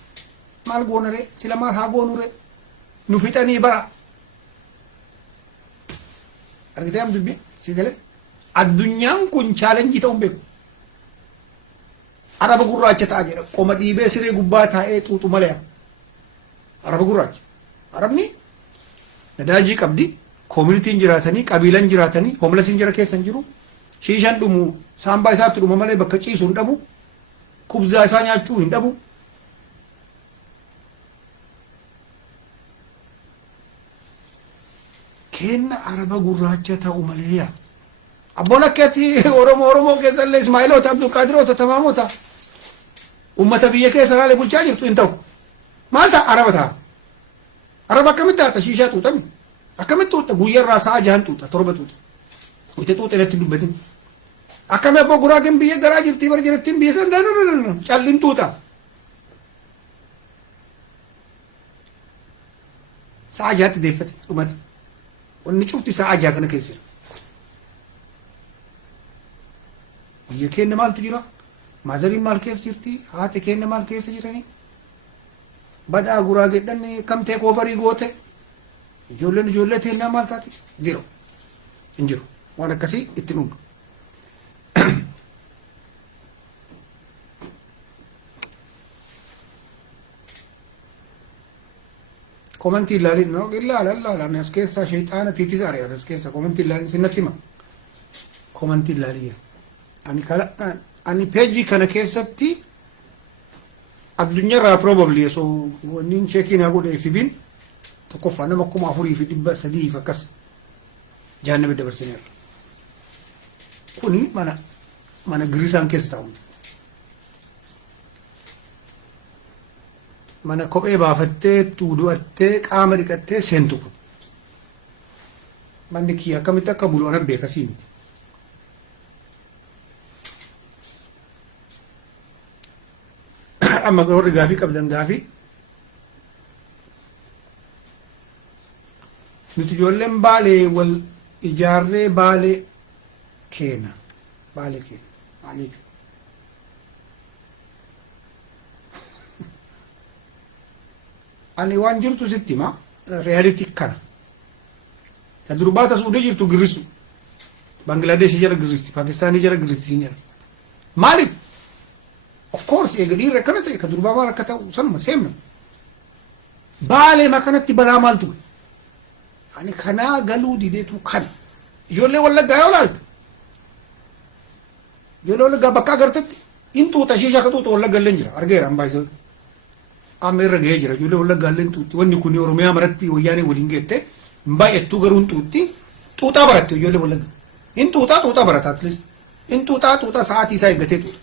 Maal goonaree sila maal haa goonuree nu fixanii bara. Argitee am dubbii si galee addunyaan kun chaalenjii ta'uun beeku. araba gurraacha ta'a jedha qoma dhiibee siree gubbaa taa'ee xuuxu malee araba gurraacha arabni nadaajii qabdi communitiin jiraatanii qabiilan jiraatanii hoomlasiin jira keessan jiru shiishan dhumu saambaa isaatti dhuma malee bakka ciisu hin dhabu kubzaa isaa nyaachuu hin dhabu kenna araba gurraacha ta'u malee yaa abboon akkati oromoo keessallee ismaa'iloota abdulqaadiroota tamaamota ummata biyya keessa raalee bulchaa jirtu hin ta'u maal ta'a araba ta'a araba akkamitti taata shiishaa xuuxami akkamitti xuuxa guyyarraa sa'a jahan xuuxa torba xuuxa wayita xuuxa irratti dubbatin akkami abboo guraagen biyya garaa jirtii bar jirattiin biyya san callin xuuxa sa'a jahatti deeffate dhumate wanni cufti sa'a jaha kana keessa biyya keenya maaltu jira maazariin maal keessa jirti haati keenya maal keessa jiranii badaa guraagedhan kamtee koofarii goote ijoollee teennaa maal taate zero hin jiru waan akkasii itti dhumdu komantii ilaalin no ilaala as keessa shayxaana tiitis ari'an as keessa komantii ilaalin sinnatti hima komantii ilaaliya ani peejii kana keessatti addunyaarraa probably so wannin cheekiin haa godhe fibin tokkoffaa nama 4,300 akkas jahannama dabarsineerra kuni mana giriisaan keessa taa'u mana kophee baafattee tuudu'attee qaama dhiqattee seentu kun manni kiyya akkamitti akka bulu anan beekasii miti amma warri gaafii qabdan gaafii nuti ijoolleen baalee wal ijaarree baalee keena maal jechuudha ani waan jirtu sitti ma reality kana ta durbaata suudee jirtu girrisu Bangladesh jala girristi Pakistan jala girristi sinyara maaliif of course eega dhiirri akkana ta'e ka durbaa maal akka ta'u sanuma seemna baalee makanatti balaa maaltu ani kanaa galuu dideetu kan ijoollee wallaggaa yoo laalta ijoollee wallaggaa bakka agartatti in tuuta shiishaa ka tuuta wallaggaa illee jira argeera ambaayisoo amma irra gahee jira ijoollee wallaggaa illee tuutti wanni kun oromiyaa maratti wayyaanee waliin geette hin baay'attuu garuu hin tuutti xuuxaa baratte ijoollee wallaggaa in xuuxaa barata at least in xuuxaa sa'aatii isaa eeggatee xuuxa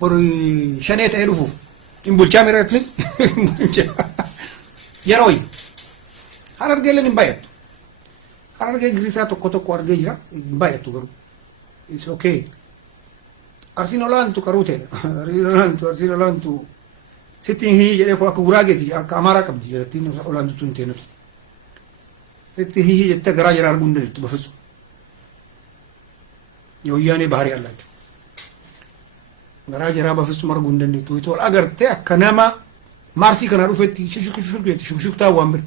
boru shanee ta'ee dhufuuf in bulchaa mira at least yeroo har argee leen hin baay'attu har argee giriisaa tokko argee jira hin baay'attu garuu is okay arsiin olaantu qaruu ta'edha arsiin olaantu sittiin hii jedhee akka guraageeti akka amaaraa qabdi jedhattiin olaantu tun teenatu sittiin hii jettee garaa jira arguu hin dandeettu bafitsu yooyyaanee baharii allaachuu garaa jiraa bafisuma arguu hin dandeettu wayita wal agartee akka nama maarsii kana dhufetti shushuktaa waan bira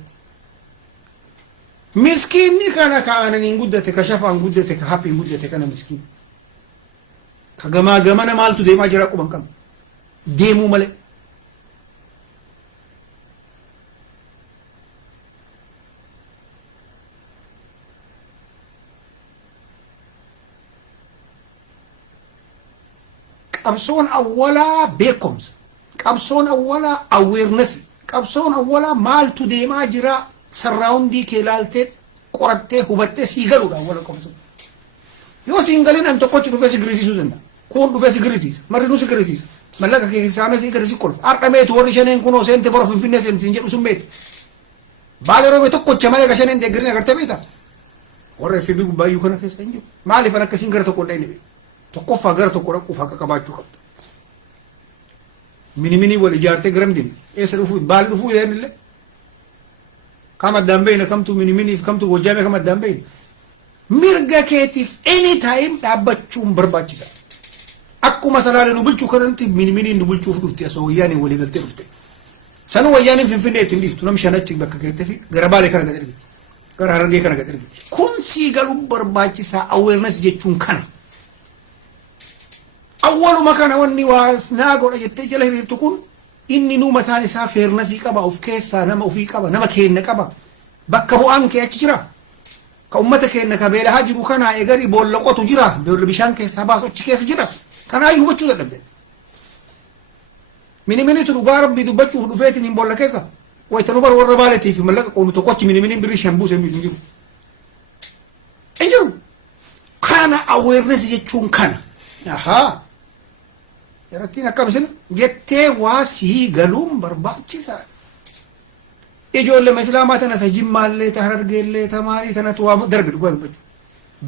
miskiinni kana ka aananiin guddate ka shafaan guddate ka haphiin guddate kana miskiin ka gamaa gamana maaltu deemaa jira quban qabu deemuu malee qabsoon awwalaa beekumsa qabsoon awwalaa awareness qabsoon awwalaa maaltu deemaa jira sarraawundii kee ilaaltee qorattee hubattee sii galuudha awwala qabsoon yoo siin galiin an tokkochi dhufee si girisiisuu danda'a kun dhufee si girisiisa marrinuu si girisiisa mallaqa kee saamee si girisi kolfa ardhameetu warri shaneen kunoo seente bara finfinnee seente siin jedhu sun beetu baala roobee tokkocha malee ka shaneen deeggarina agartee beektaa warra FB gubbaayyuu kana keessa hin jiru maaliif an akkasiin gara tokko dhayne beeku tokkoffaa gara tokko dhaquuf akka qabaachuu qabda mini wal ijaartee garam deemti eessa dhufuu baali dhufuu jedhanillee kam addaan beeyna kamtu miniif kamtu wajjaame kam addaan beeyna mirga keetiif anytime dhaabbachuun barbaachisa akkuma salaalee nu bulchuu kanatti mini nu bulchuuf dhufte asoo wayyaaniin walii galtee dhufte sanuu wayyaaniin finfinnee ittiin dhiiftu nam shanachi bakka keettee fi gara baalee kana gad ergiti gara harargee kana gad ergiti kun sii galuun barbaachisaa awareness jechuun kana awwaluma kana wanni waa naa godha jettee jala hiriirtu kun inni nuu mataan isaa feernasii qaba of keessaa nama ofii qaba nama keenya qaba bakka bu'aan kee achi jira ka ummata keenya ka beelahaa jiru kana eegari boolla qotu jira bishaan keessaa baasu achi keessa jira kanaa hubachuu dadhabde mini dhugaa rabbii dubbachuuf dhufeetiin hin boolla keessa wayta nu bar warra baaleetiif mallaqa qoonu tokkochi mini birrii shan buuse hin jiru hin jiru kana awareness jechuun kana ahaa yarattiin akkam isin jettee waa sii galuun barbaachisaadha ijoollee islaamaa tana ta jimmaallee ta harargeellee ta maalii tanatu waa darbe dhugaa dubbatu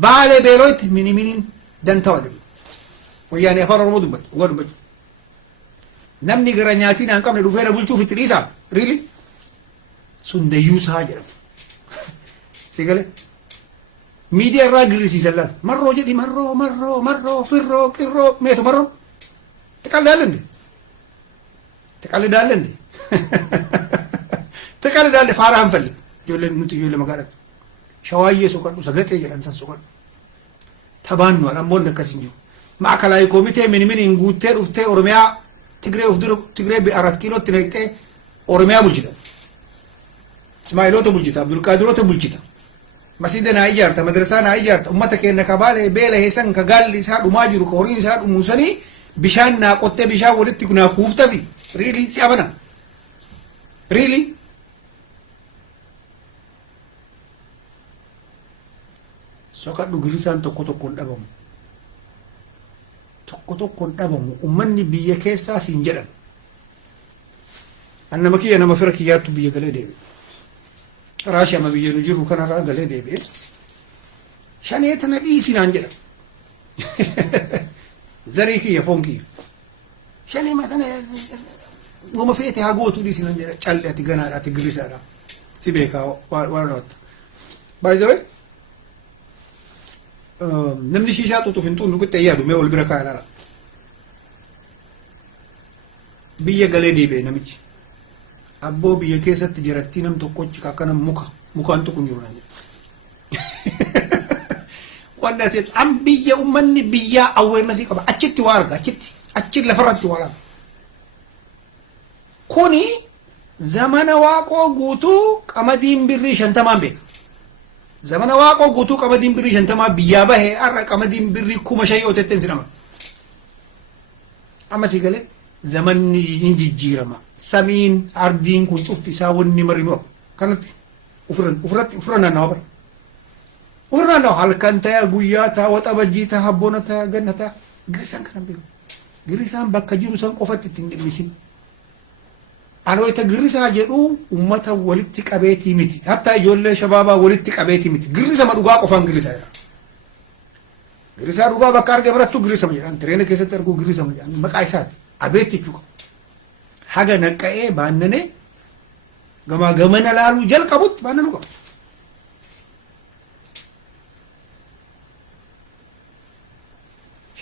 baalee beelootti miniin dantawa darbe wayyaanii afaan oromoo dubbatu dhugaa dubbatu namni gara nyaatiin aan qabne dhufee na bulchuuf itti dhiisaa riili sun dayyuusaa jedhamu sigale miidiyaa irraa girrisiisan laal marroo jedhi marroo firroo qirroo meetu marroo تقلدالن فارهم فلي جولن نتي جولن مقالت شوايه سوقن سغتي جلن سوقن تبانو انا مول نكسنجو مع كلاي كوميتي من انغوتي رفتي اورميا تجري ب4 كيلو تنيتي اورميا بوجيتا اسماعيلو تبوجيتا عبد القادر تبوجيتا مسجدنا ايجارت مدرسانا ايجارت امتك انك بالي بيله هيسن كقال لي ساد ما جرو كورين ساد موسني bishaan naa qottee bishaan walitti naa kuuftafi riili si abana riili sokadhu girisaan tokko tokkoon dhabamu ummanni biyya keessaa siin jedhan annama kiyya nama fira kiyyaattu biyya galee deebi'e raashama biyya nu jiru kanarraa galee deebi'e shaneetana dhiisinaan jedhan زريكي يا فونكي شاني مثلا وما فيتي هاغوتو دي سنن چالتي غنا اتي غريسا سيبيكا وارات باي ذا نمني شيشاتو تو فينتو نكو تيادو ميول بركا لا بيا غالي دي بي نمچ ابو بيا كيسات جراتي نم تو كوچ كاكنا موكا انتو كنيرو ودات ام بيا امني بيا اول مسيك اچتي وارغا اچتي لفرت ولا كوني زمان واقو غوتو قمدين بري شنتمان بي زمان واقو غوتو قمدين بري شنتما بيا به ار قمدين بري كوما شيء وتتن سنما اما سيغله زمن نجي جيرما سمين اردين كون شفتي ساوني مريمو كانت افرنا نوبر ورنا halkanta guyyata wata bajjita habbonata gannata girisan kan beeku girisan bakka jiru san qofatti tindimmisin anoita girisa jedhu ummata walitti qabeeti miti hatta ijoollee shabaaba walitti qabeeti miti girisa madhugaa qofan girisa jira girisa dhugaa bakka arge birattu girisa jedhan tireena keessatti argu girisa jedhan maqaa isaati abeetti chuqa haga naqa'ee baannane gamana laalu jalqabut baannanu qaba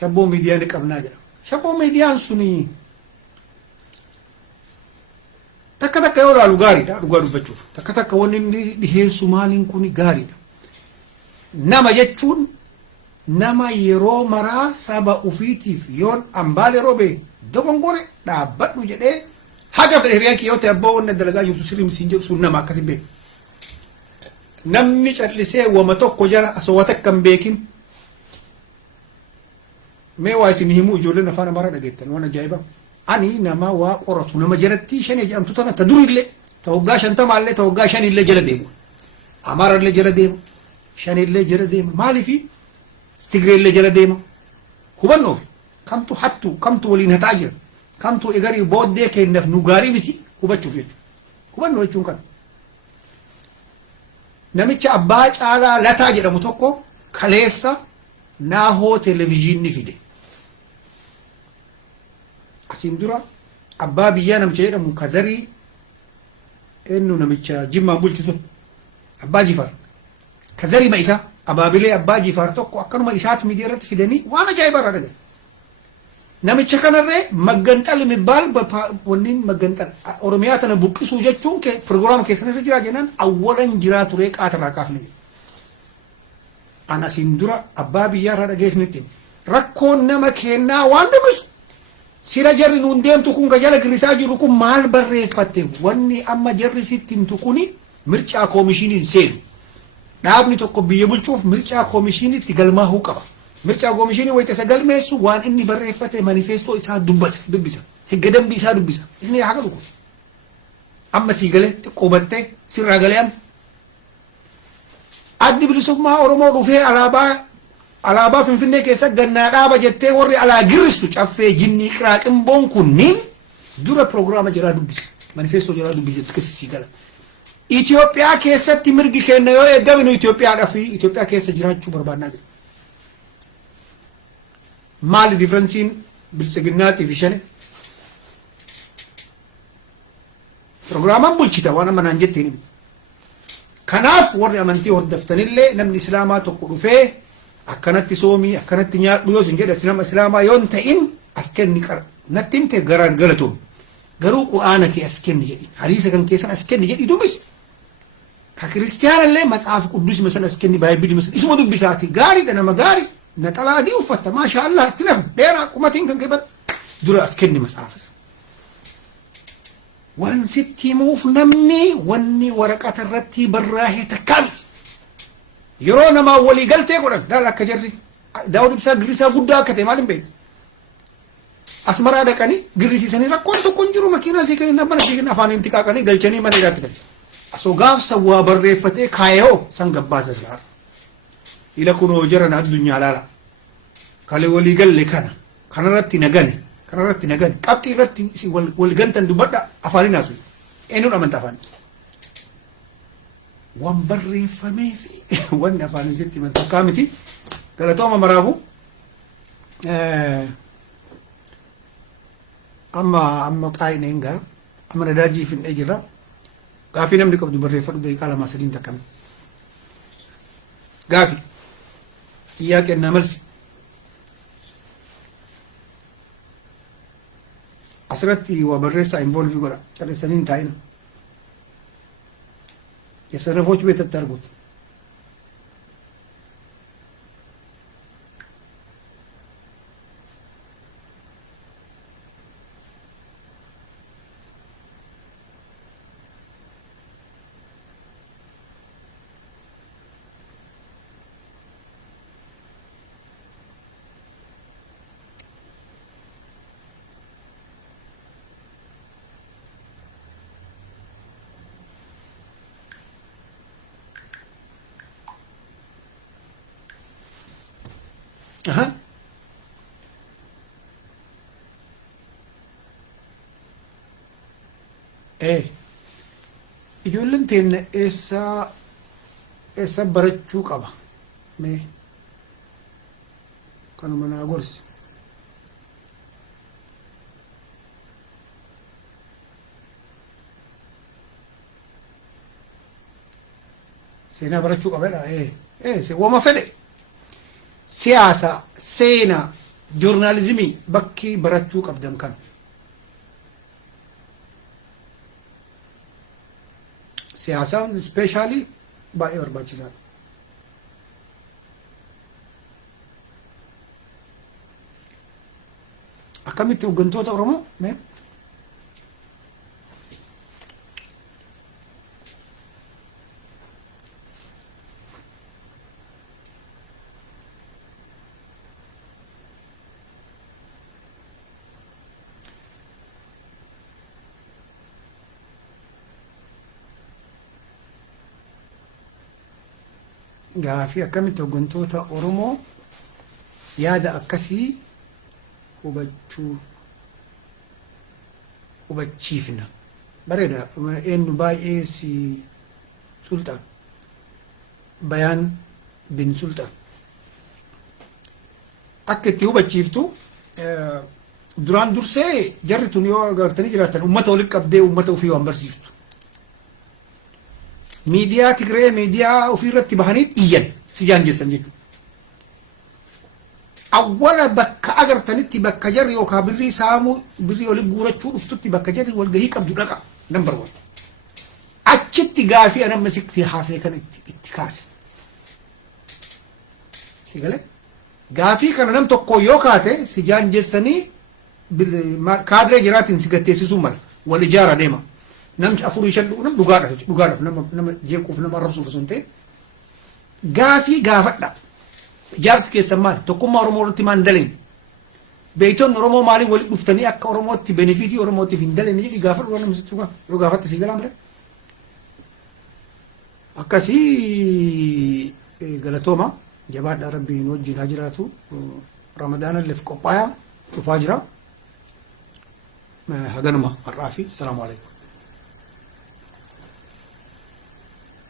شابو ميديان قبنا جرا شابو ميديان سني تكتك يولا لغاري دا لغارو بچوف تكتك وني دهير سومالين كوني غاري دا نما جچون نما يرو مرا سابا اوفيتي يون امبالي روبي دوغون غوري دا بدو جدي حاجه في رياكي يوتي ابو ندلغا يوتو سليم سينجو سنما ما كسبي نمني چلسي ومتوكو جرا اسواتك كم بيكين مي وايسي مهمو جولنا نفانا مرة دقيتن وانا جايبا اني نما وقرطو نما جرتي شني جامتو تنا تدور اللي توقع شنتا مالي توقع شني اللي جرى ديمو امار اللي جرى ديمو شني اللي جرى ديمو مالي في استقري اللي جرى ديمو هو النوف كمتو حتو كمتو ولين هتاجر كمتو ايغاري بود ديك نف نوغاري متي وبچو في هو النوف چون كان نمچ اباچ على لا تاجر متوكو كليسا ناهو تلفزيون نفيدي أسيم درا أبا بيانا مشاهد من كزري إنه نمشى جمع بولتسون أبا جفار كزري ما إسا أبا بلي أبا جفار توكو أكنو ما إسات مديرة فيدني وأنا جاي برا رجع نمشى كنا رأي مجنتال مبال ونين مجنتال أورمياتنا بوكي سوجا چون كه برنامج كيسنا رجع جنان أولاً جرا توريك آترا كافني أنا سندرا أبا بيار هذا جيس نتيم rakkoon nama kennaa waan dhumisu sira jarri nuun deemtu kun gajala girisaa jiru kun maal barreeffatte wanni amma jarri sitti himtu kuni mircaa koomishiniin seenu dhaabni tokko biyya bulchuuf mircaa koomishiniitti galmaahuu qaba mircaa koomishinii wayita isa galmeessu waan inni barreeffate manifestoo isaa dubbisa higga dambii isaa dubbisa isni haqa dhugu amma sii galee xiqqoo battee sirraa galee amma addi bilisummaa Oromoo dhufee alaabaa Finfinnee keessa gannaa dhaaba jettee warri alaa girristu caffee jinnii qiraaqimboon kunniin dura proogiraama jiraa dubbise manifestoo jiraa dubbise xiqqisii gala Itoophiyaa keessatti mirgi kenna yoo eegame nu Itoophiyaadhaa fi Itoophiyaa keessa jiraachuu barbaannaa jira maali differensiin bilisiginnaatii fi shane proogiraamaan bulchita waan amma naan jettiin kanaaf warri amantii hordoftanillee namni islaamaa tokko dhufee akkanatti soomii akkanatti nyaadhu yoo sin jedhatti nama islaamaa yoon ta'in as kenni qara natti himte garaan galatoom garuu qur'aana kee as kenni jedhi hadiisa kan keessan as kenni jedhi dubbis ka kiristiyaanallee matsaaf quddus masan as kenni baay'ee masan isuma dubbisaati gaariidha nama gaarii naxalaa adii uffatta maasha Allah itti nafu dheeraa qumatiin kan keebata dura as kenni matsaaf waan sitti himuuf namni wanni waraqata irratti barraa'ee takkaa miti yeroo namaa walii galtee godhan daal akka jarri daawud ibsaa girrisaa guddaa akka ta'e maal hin beekne asmaraa dhaqanii girrisiisanii rakkoon tokko hin jiru makiinaa sii kennin mana sii kennin afaan inti qaaqanii galchanii mana hidhaatti galte asoo gaafsa waa barreeffatee kaayoo san gabbaasa silaara ila kunoo jaran addunyaa laala kale walii galle kanarratti nagane qabxii irratti wal gantan dubbadha afaanin haasu eenyuun amantaa afaan waan barreeffamee fi wanni afaanin sitti himan takkaa miti galatooma maraafu amma qaayineen gaa amma nadaajii finnee jirra gaafii namni qabdu barreeffadhu daqiiqaa lamaa sadiin takkame gaafii xiyyaaqennaa malsi asirratti waa barreessaa involvii godha calleessaniin taa'ina የሰነፎች ቤት አታርጉት Aha. Ijoolleen teenne eessa barachuu qaba mee kanuma naa gorsi seenaa barachuu qabeedha wama fedhe siyaasa seenaa joornaalizimii bakki barachuu qabdan kan siyaasaan ispeeshaalii baay'ee barbaachisaadha. Akkamitti hooggantoota Oromoo mee gaafii akkamitti hooggantoota Oromoo yaada akkasii hubachiifna bareeda eenyu baay'ee si sultaan bayaan bin sultaan akka itti hubachiiftu duraan dursee jarri tun yoo agartanii jiraatan ummata walitti qabdee ummata ofii waan barsiiftu miidiyaa Tigree miidiyaa ofiirratti bahanii iyyan si jaanjessan jechuudha. Awwala bakka agartanitti bakka jarri yookaan birrii saamuu birrii waliin guurachuu dhuftutti bakka jarri walgahii qabdu dhaqa nambar wal. Achitti gaafii anamma sitti haasee kan itti kaase. Si galee gaafii kana nam tokko yoo kaate si jaanjessanii kaadree jiraatiin si gatteessisuu mala wal ijaara deema namni afurii shan nam dhugaadhaaf nama jeequuf nama arrabsuuf osoo hin ta'in gaafii gaafadha ijaarsi keessan maali tokkummaa oromoo irratti maan daleen beeytoonni oromoo maaliin walitti dhuftanii akka oromootti benefiitii oromootiif hin daleen jedhi gaafadhu waan namatti dhugaa yoo gaafatte si galaan bire akkasii galatooma jabaadha rabbiin wajjin haa jiraatu ramadaana illee qophaa'aa dhufaa jira haganuma har'aa fi salaamu alaikum